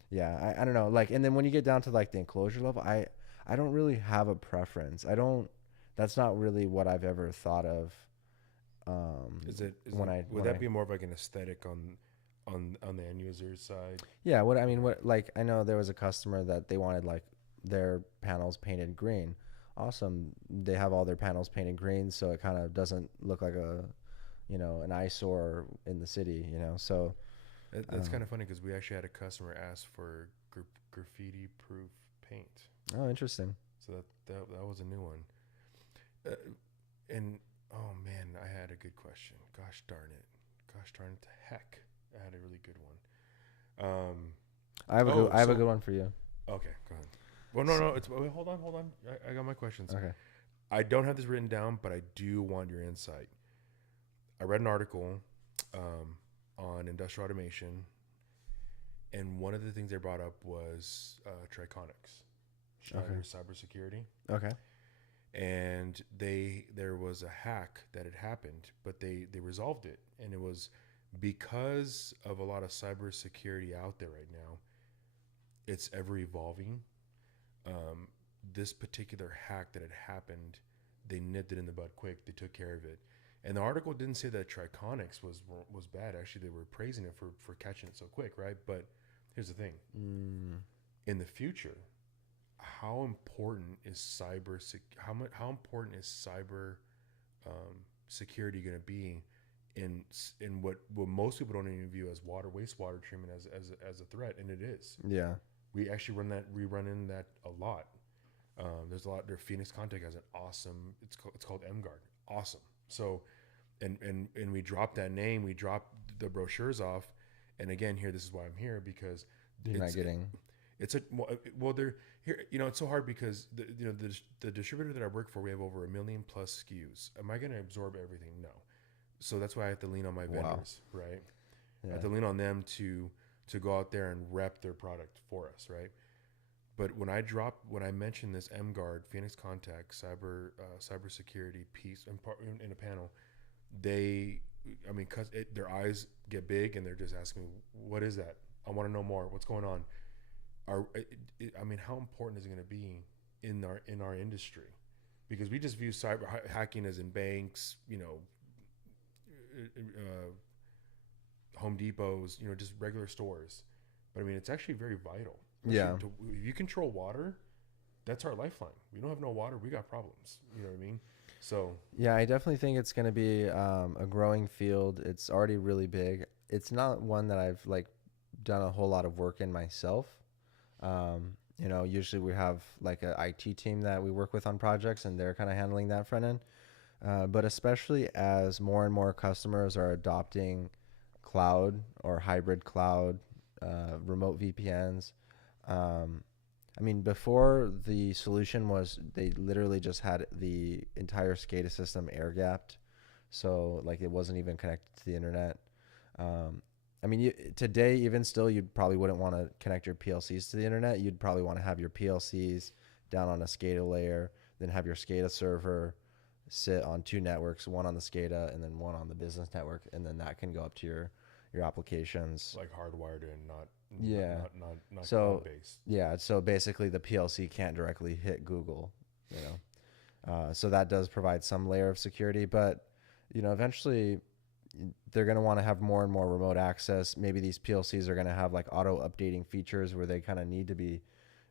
Yeah, I don't know. Like, and then when you get down to like the enclosure level, I don't really have a preference. That's not really what I've ever thought of. Would that be more of like an aesthetic on the end user side? Yeah. Like, I know there was a customer that they wanted like their panels painted green. Awesome. They have all their panels painted green, so it kind of doesn't look like an eyesore in the city, so. That's kind of funny because we actually had a customer ask for graffiti proof paint. Oh, interesting. So that was a new one. And oh man, I had a good question. Gosh darn it to heck, I had a really good one. I have a good one for you. Okay, go ahead. Well, no, hold on. I got my questions. Okay. I don't have this written down, but I do want your insight. I read an article on industrial automation, and one of the things they brought up was Triconics, cybersecurity. Okay. And there was a hack that had happened, but they resolved it, and it was because of a lot of cybersecurity out there right now. It's ever evolving. This particular hack that had happened, they nipped it in the bud quick. They took care of it. And the article didn't say that Triconics was bad. Actually, they were praising it for catching it so quick, right? But here's the thing. In the future, how important is cyber security going to be in what most people don't even view as wastewater treatment as a threat, and it is. Yeah. We actually run in that a lot. There's a lot. Their Phoenix Contact has an awesome. It's called MGuard. Awesome. So, and we dropped that name. We dropped the brochures off, and again, this is why I'm here, because you're not getting. They're here. It's so hard because the distributor that I work for, we have over 1 million plus SKUs. Am I going to absorb everything? No. So that's why I have to lean on my vendors, right? Yeah. I have to lean on them to go out there and rep their product for us, right? But when I mentioned this MGuard Phoenix Contact cybersecurity piece in a panel, because their eyes get big and they're just asking me, "What is that? I want to know more. What's going on?" How important is it going to be in our industry? Because we just view cyber hacking as in banks, Home Depots, just regular stores. But it's actually very vital. Yeah. If you control water, that's our lifeline. We don't have no water, we got problems. You know what I mean? So yeah, I definitely think it's going to be a growing field. It's already really big. It's not one that I've done a whole lot of work in myself. Usually we have like a IT team that we work with on projects, and they're kind of handling that front end. But especially as more and more customers are adopting cloud or hybrid cloud, remote VPNs. I mean, before the solution was they literally just had the entire SCADA system air gapped. So like it wasn't even connected to the internet. I mean, today, even still, you probably wouldn't want to connect your PLCs to the internet. You'd probably want to have your PLCs down on a SCADA layer, then have your SCADA server sit on two networks, one on the SCADA and then one on the business network, and then that can go up to your applications. Like hardwired and not Yeah. not So cloud based. yeah, so basically the PLC can't directly hit Google, so that does provide some layer of security, but eventually they're going to want to have more and more remote access. Maybe these PLCs are going to have like auto updating features where they kind of need to be,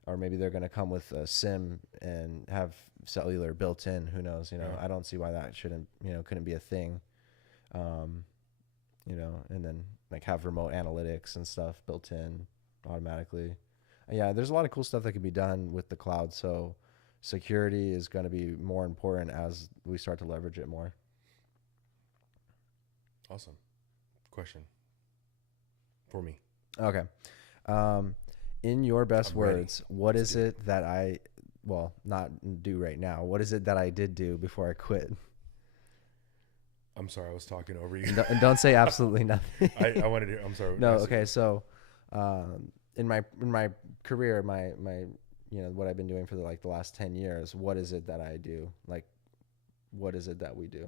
or maybe they're going to come with a SIM and have cellular built in. Who knows? Yeah. I don't see why that shouldn't, couldn't be a thing. And then like have remote analytics and stuff built in automatically. Yeah, there's a lot of cool stuff that can be done with the cloud. So security is going to be more important as we start to leverage it more. Awesome. Question for me. Okay. In your best I'm ready. words, what is it that not do right now? What is it that I did do before I quit? I'm sorry, I was talking over you. And don't say absolutely nothing. I wanted to. I'm sorry. No. Okay. So, in my career, my what I've been doing for the last 10 years, what is it that I do? Like, what is it that we do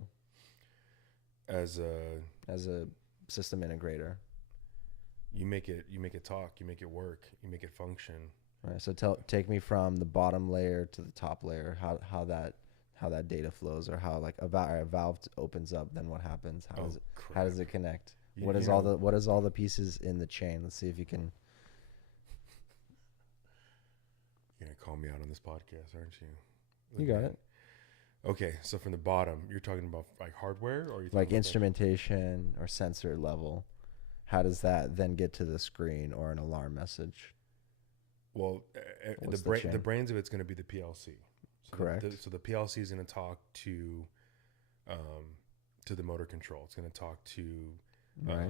As a system integrator? you make it talk, you make it work, you make it function. All right. So take me from the bottom layer to the top layer. How that data flows, or how like a valve opens up, then what happens? How does it connect? What is all the pieces in the chain? Let's see if you can. You're gonna call me out on this podcast, aren't you? You got it. Okay, so from the bottom, you're talking about like hardware, or you Like instrumentation or sensor level. How does that then get to the screen or an alarm message? Well, What's the brains of it's going to be the PLC. So Correct. So the PLC is going to talk to the motor control. It's going to talk to Right.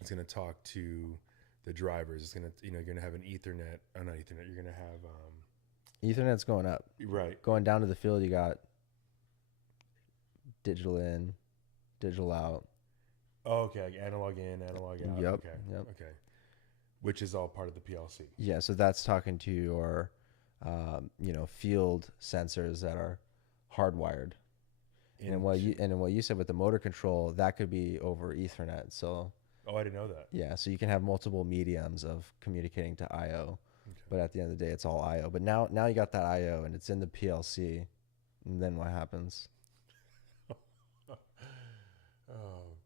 It's going to talk to the drivers. It's going to you're going to have an Ethernet. Not Ethernet. You're going to have Ethernet's going up. right. Going down to the field, you got digital in, digital out. Oh, okay, like analog in, analog out. Yep. Okay. Which is all part of the PLC. Yeah. So that's talking to your, field sensors that are hardwired. And what you said with the motor control, that could be over Ethernet. So Oh, I didn't know that. yeah, so you can have multiple mediums of communicating to I/O, Okay. but at the end of the day, it's all I/O. But now you got that I/O and it's in the PLC, and then what happens? Oh,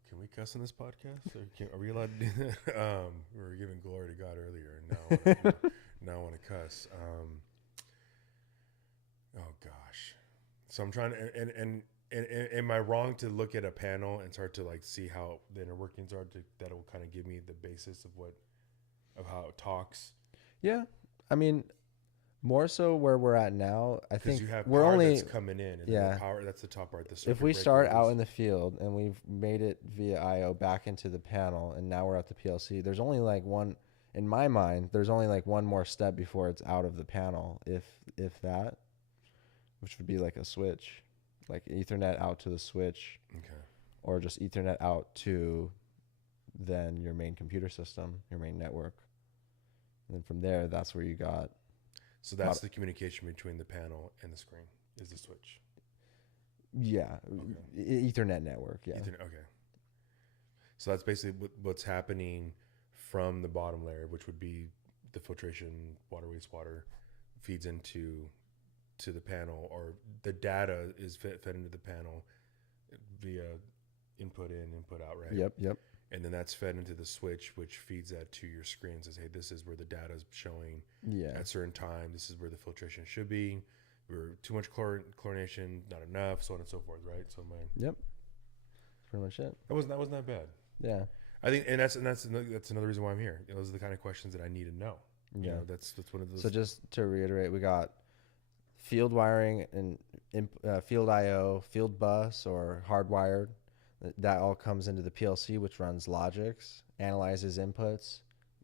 can we cuss on this podcast? Or are we allowed to do that? We were giving glory to God earlier, and now I want to cuss. Oh gosh. So I'm trying to, and am I wrong to look at a panel and start to like see how the inner workings are? That will kind of give me the basis of how it talks. Yeah, I mean, more so where we're at now. I think You have we're power only that's coming in, and yeah. the power that's the top part. If we start out in the field and we've made it via I/O back into the panel, and now we're at the PLC, there's only like one. In my mind, there's only like one more step before it's out of the panel, if that, which would be like a switch, like Ethernet out to the switch, okay, or just Ethernet out to then your main computer system, your main network. And then from there, that's where you got. so that's the communication between the panel and the screen is the switch. Yeah, Okay. Ethernet network. Yeah. Okay. So that's basically what's happening from the bottom layer, which would be the filtration, water, wastewater, feeds into the panel, or the data is fed into the panel via input in, input out, right? Yep. And then that's fed into the switch, which feeds that to your screen. Says, hey, this is where the data is showing at certain time. This is where the filtration should be. We're too much chlorination, not enough, so on and so forth, right? So Yep. Pretty much it. that wasn't that bad. Yeah. I think, and that's another reason why I'm here. Those are the kind of questions that I need to know. You Yeah. know, that's one of those. So just to reiterate, we got field wiring and field I/O, field bus or hardwired. That all comes into the PLC, which runs logics, analyzes inputs,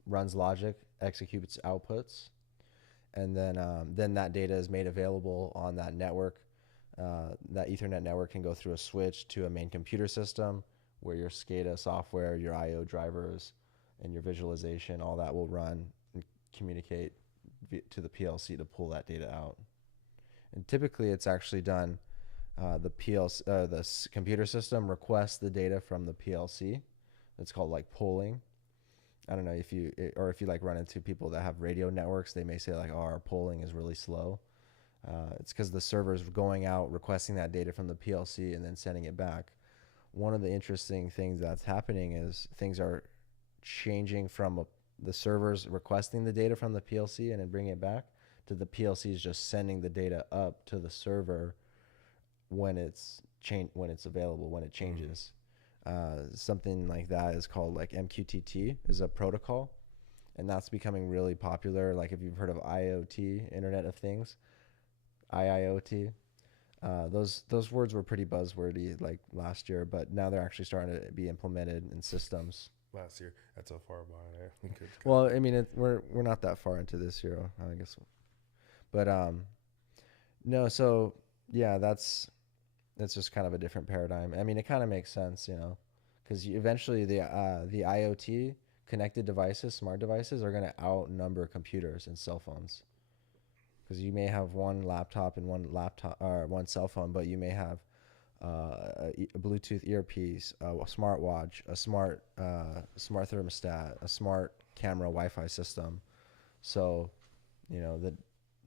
runs logic, executes outputs, and then that data is made available on that network. That Ethernet network can go through a switch to a main computer system where your SCADA software, your I/O drivers, and your visualization, all that will run and communicate to the PLC to pull that data out. And typically, it's actually done. The PLC, computer system requests the data from the PLC. It's called like polling. I don't know if you like run into people that have radio networks, they may say like, "Oh, our polling is really slow." It's because the server's going out requesting that data from the PLC and then sending it back. One of the interesting things that's happening is things are changing from the servers requesting the data from the PLC and then bringing it back to the PLCs just sending the data up to the server when it's available, when it changes. Something like that is called like MQTT is a protocol, and that's becoming really popular. Like if you've heard of IoT, Internet of Things, IIoT, those words were pretty buzzwordy like last year, but now they're actually starting to be implemented in systems. Last year, that's how far behind I think. Well, I mean, we're not that far into this year, I guess, but no. So yeah, that's just kind of a different paradigm. I mean, it kind of makes sense, you know, because eventually the IoT connected devices, smart devices, are going to outnumber computers and cell phones. Because you may have one laptop and one cell phone, but you may have a Bluetooth earpiece, a smartwatch, a smart thermostat, a smart camera, Wi-Fi system. So, you know,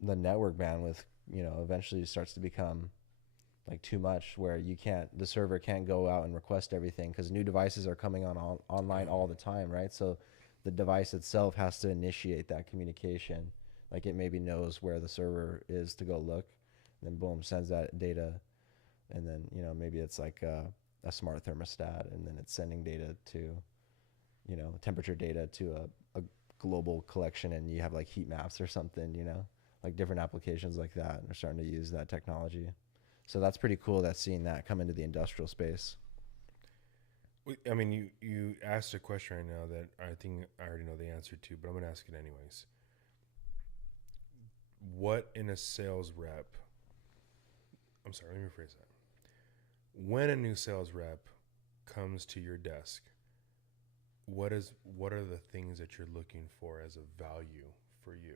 the network bandwidth, you know, eventually starts to become like too much, where the server can't go out and request everything because new devices are coming online all the time, right? So the device itself has to initiate that communication. Like it maybe knows where the server is to go look, and then boom, sends that data, and then, you know, maybe it's like a smart thermostat, and then it's sending data to, you know, temperature data to a global collection, and you have like heat maps or something, you know, like different applications like that, and they're starting to use that technology. So that's pretty cool. That's seeing that come into the industrial space. I mean, you asked a question right now that I think I already know the answer to, but I'm going to ask it anyways. What in a sales rep? I'm sorry, let me rephrase that. When a new sales rep comes to your desk, what are the things that you're looking for as a value for you?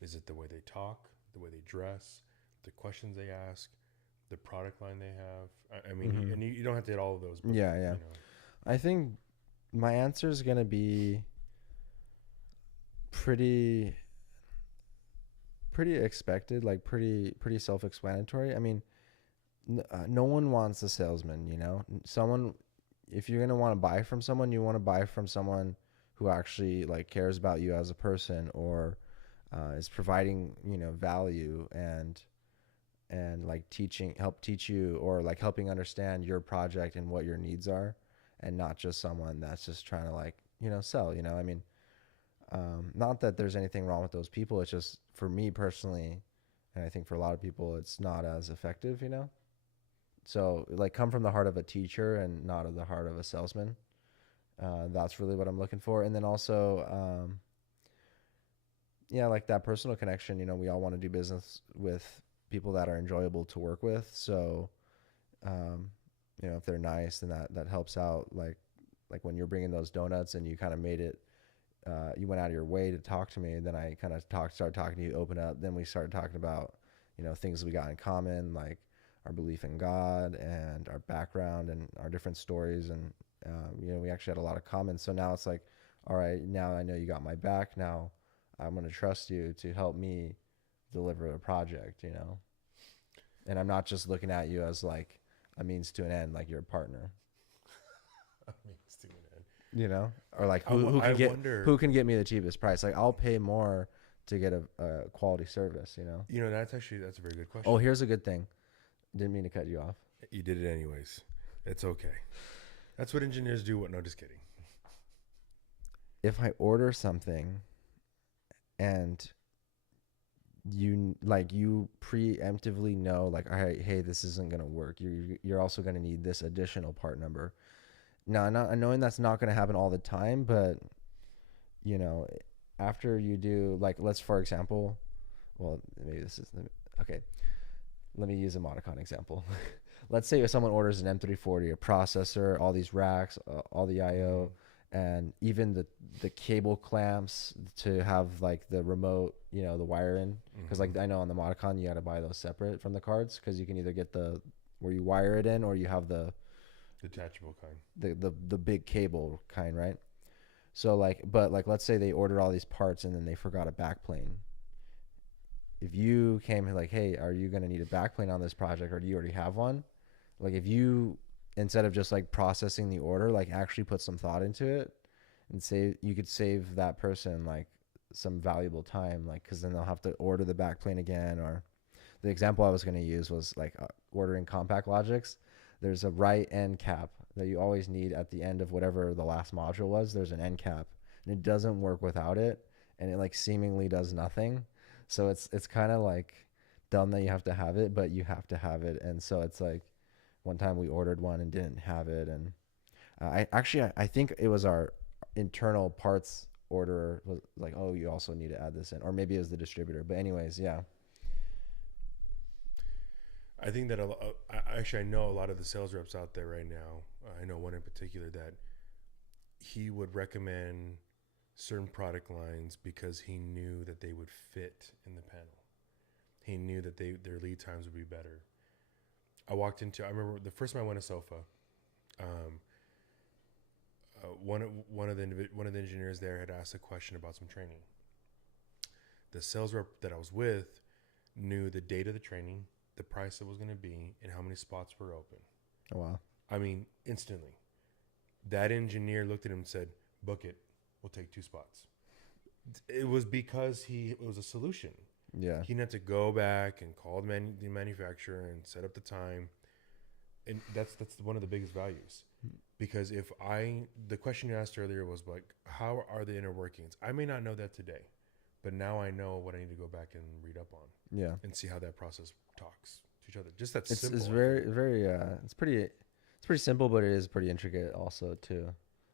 Is it the way they talk, the way they dress, the questions they ask, the product line they have? I mean, Mm-hmm. and you don't have to hit all of those. But, Yeah. You know. I think my answer is going to be pretty expected, like pretty self-explanatory. I mean, no one wants a salesman, you know. If you're going to want to buy from someone, you want to buy from someone who actually like cares about you as a person, or is providing, you know, value and like help teach you, or like helping understand your project and what your needs are, and not just someone that's just trying to like, you know, sell, you know. I mean, not that there's anything wrong with those people. It's just for me personally, and I think for a lot of people, it's not as effective, you know. So like come from the heart of a teacher and not of the heart of a salesman. That's really what I'm looking for. And then also, yeah, like that personal connection, you know, we all want to do business with people that are enjoyable to work with. So, you know, if they're nice, then that helps out. Like when you're bringing those donuts and you kind of made it, you went out of your way to talk to me, and then I kind of started talking to you, open up. Then we started talking about, you know, things we got in common, like our belief in God and our background and our different stories. And, you know, we actually had a lot of common. So now it's like, all right, now I know you got my back. Now I'm going to trust you to help me deliver a project, you know? And I'm not just looking at you as like a means to an end, like you're a partner. A means to an end. You know? Or like who can get me the cheapest price? Like I'll pay more to get a quality service, you know? You know, that's a very good question. Oh, here's a good thing. Didn't mean to cut you off. You did it anyways. It's okay. That's what engineers do. No, just kidding. If I order something and you preemptively know, like, all right, hey, this isn't going to work. You're also going to need this additional part number. Now, not knowing that's not going to happen all the time, but you know, after you do, like, let's, for example, well, maybe this is okay. Let me use a Modicon example. Let's say if someone orders an M340, a processor, all these racks, all the IO, and even the cable clamps to have like the remote, you know, the wire in. Because like I know on the Modicon you got to buy those separate from the cards, because you can either get the where you wire it in, or you have the detachable kind, the big cable kind, right? So like, but like, let's say they ordered all these parts and then they forgot a backplane. If you came like, hey, are you going to need a backplane on this project, or do you already have one? Like, if you, instead of just like processing the order, like actually put some thought into it, and say you could save that person like some valuable time, like, because then they'll have to order the backplane again. Or the example I was going to use was like ordering compact logics. There's a right end cap that you always need at the end of whatever the last module was. There's an end cap, and it doesn't work without it, and it like seemingly does nothing. So it's kind of like dumb that you have to have it, but you have to have it. And so it's like one time we ordered one and didn't have it, and I think it was our internal parts orderer was like, oh, you also need to add this in, or maybe it was the distributor. But anyways, yeah. I think that I know a lot of the sales reps out there right now. I know one in particular that he would recommend certain product lines because he knew that they would fit in the panel. He knew that their lead times would be better. I remember the first time I went to SOFA, one of the engineers there had asked a question about some training. The sales rep that I was with knew the date of the training, the price it was going to be, and how many spots were open. Oh, wow. I mean, instantly. That engineer looked at him and said, book it. We'll take 2 spots. It was because it was a solution. Yeah. He didn't have to go back and call the manufacturer and set up the time. And that's one of the biggest values. Because the question you asked earlier was like, how are the inner workings? I may not know that today, but now I know what I need to go back and read up on. Yeah. And see how that process talks to each other. Just that It's simple. it's very it's pretty simple, but it is pretty intricate also too.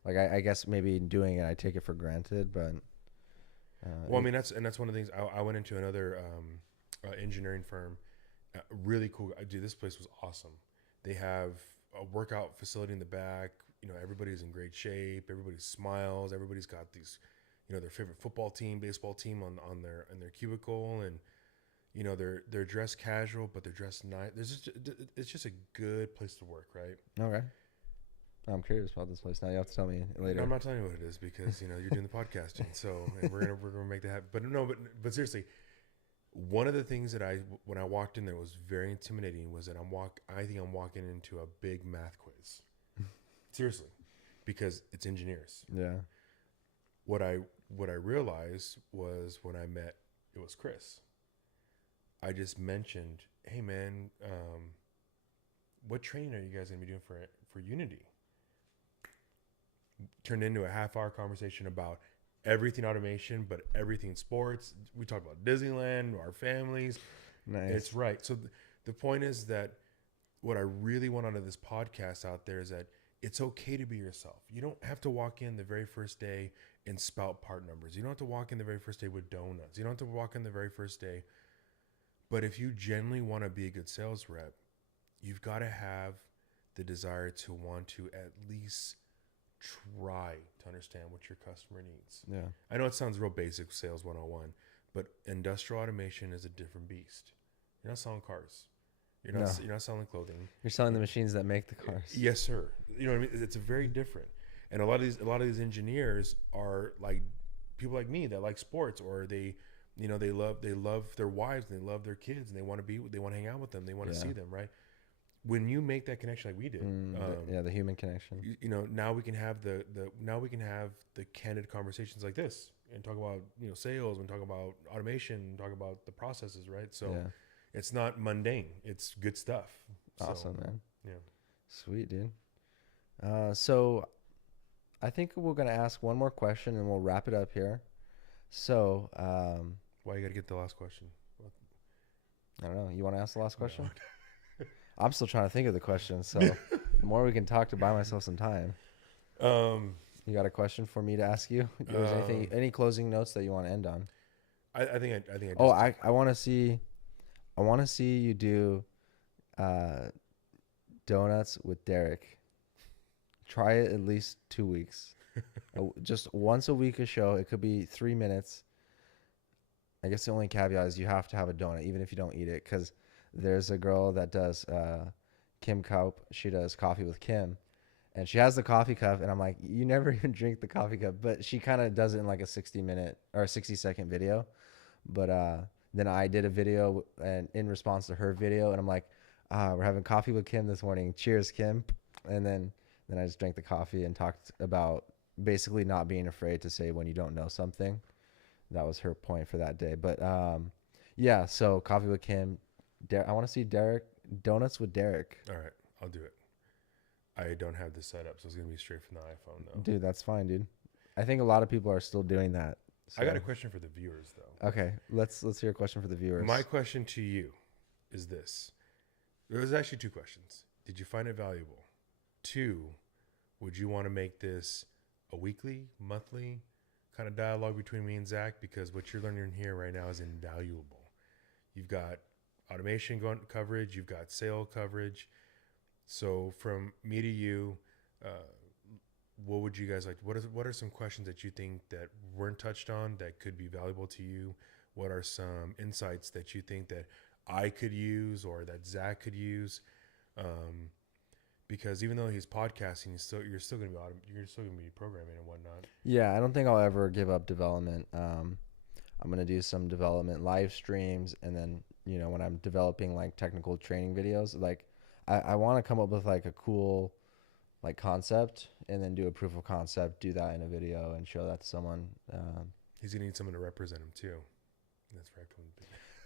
Like I guess maybe doing it, I take it for granted, but well, I mean that's one of the things. I went into another engineering firm, really cool. Dude, this place was awesome. They have a workout facility in the back. You know, everybody's in great shape. Everybody smiles. Everybody's got these, you know, their favorite football team, baseball team on their cubicle, and you know they're dressed casual, but they're dressed nice. It's just a good place to work, right? okay. I'm curious about this place now. You have to tell me later. No, I'm not telling you what it is because you know you're doing the podcasting, so and we're gonna make that happen. But no, but seriously, one of the things that when I walked in there was very intimidating was that I think I'm walking into a big math quiz. Seriously, because it's engineers. Yeah. What I realized was when I met, it was Chris. I just mentioned, hey man, what training are you guys gonna be doing for Unity? Turned into a half-hour conversation about everything automation, but everything sports. We talked about Disneyland, our families. Nice. It's right. So the point is that what I really want out of this podcast out there is that it's okay to be yourself. You don't have to walk in the very first day and spout part numbers. You don't have to walk in the very first day with donuts. You don't have to walk in the very first day. But if you genuinely want to be a good sales rep, you've got to have the desire to want to at least try to understand what your customer needs. Yeah. I know it sounds real basic, sales 101, but industrial automation is a different beast. You're not selling cars. You're not selling clothing. You're selling the machines that make the cars. Yes, sir. You know what I mean? It's a very different. And a lot of these engineers are like people like me that like sports, or they love their wives and they love their kids and they want to hang out with them. They want to see them, right? When you make that connection like we did, the human connection. You know, now we can have the candid conversations like this and talk about, you know, sales and talk about automation and talk about the processes, right? So it's not mundane. It's good stuff. Awesome, man. Yeah. Sweet, dude. So I think we're going to ask one more question and we'll wrap it up here. So, Why you gotta get the last question? I don't know. You want to ask the last question? No. I'm still trying to think of the question. So, the more we can talk to buy myself some time. You got a question for me to ask you? There's anything, any closing notes that you want to end on? I think I just. Oh, I want to see, you do, donuts with Derek. Try it at least 2 weeks. Just once a week a show. It could be 3 minutes. I guess the only caveat is you have to have a donut, even if you don't eat it, because there's a girl that does Kim Kaup. She does coffee with Kim, and she has the coffee cup, and I'm like, you never even drink the coffee cup, but she kind of does it in like a 60-minute or a 60-second video. But then I did a video, and in response to her video, and I'm like, we're having coffee with Kim this morning. Cheers, Kim. And then I just drank the coffee and talked about basically not being afraid to say when you don't know something. That was her point for that day. But yeah, so coffee with Kim. I want to see Derek, donuts with Derek. All right, I'll do it. I don't have this set up, so it's gonna be straight from the iPhone though. Dude, that's fine, dude. I think a lot of people are still doing that. So. I got a question for the viewers though. Okay, let's hear a question for the viewers. My question to you is this. There's actually 2 questions. Did you find it valuable? 2, would you want to make this a weekly, monthly kind of dialogue between me and Zach? Because what you're learning here right now is invaluable. You've got automation coverage, you've got sale coverage. So from me to you, what would you guys like? What are some questions that you think that weren't touched on that could be valuable to you? What are some insights that you think that I could use or that Zach could use? Because even though he's podcasting, you're still going to be programming and whatnot. Yeah, I don't think I'll ever give up development. I'm going to do some development live streams, and then when I'm developing like technical training videos, like I want to come up with like a cool like concept, and then do a proof of concept, do that in a video, and show that to someone. He's gonna need someone to represent him too. That's right,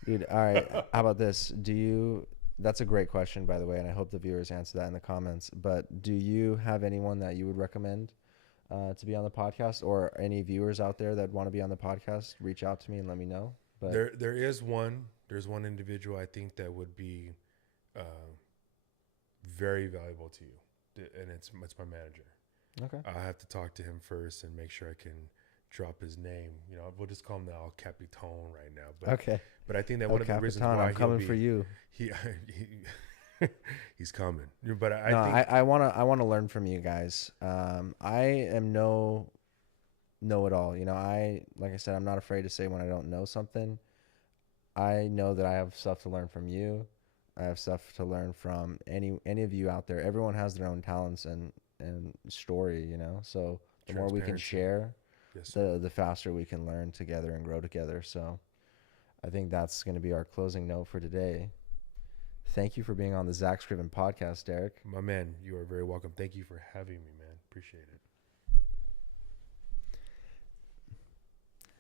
dude. All right, how about this? That's a great question, by the way, and I hope the viewers answer that in the comments. But do you have anyone that you would recommend to be on the podcast, or any viewers out there that want to be on the podcast? Reach out to me and let me know. But there's one individual I think that would be very valuable to you, and it's my manager. Okay. I have to talk to him first and make sure I can drop his name. We'll just call him the El Capitan right now. But, okay. But I think that El one of the Capitan, reasons why I'm coming for you. He's coming. But I want to learn from you guys. I am no know-it-all. Like I said, I'm not afraid to say when I don't know something. I know that I have stuff to learn from you. I have stuff to learn from any of you out there. Everyone has their own talents and story, So the more we can share, yes, the faster we can learn together and grow together. So I think that's going to be our closing note for today. Thank you for being on the Zack Scriven podcast, Derek. My man, you are very welcome. Thank you for having me, man. Appreciate it.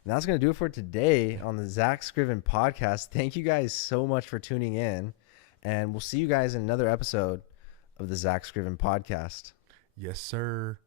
And that's going to do it for today on the Zack Scriven podcast. Thank you guys so much for tuning in. And we'll see you guys in another episode of the Zack Scriven podcast. Yes, sir.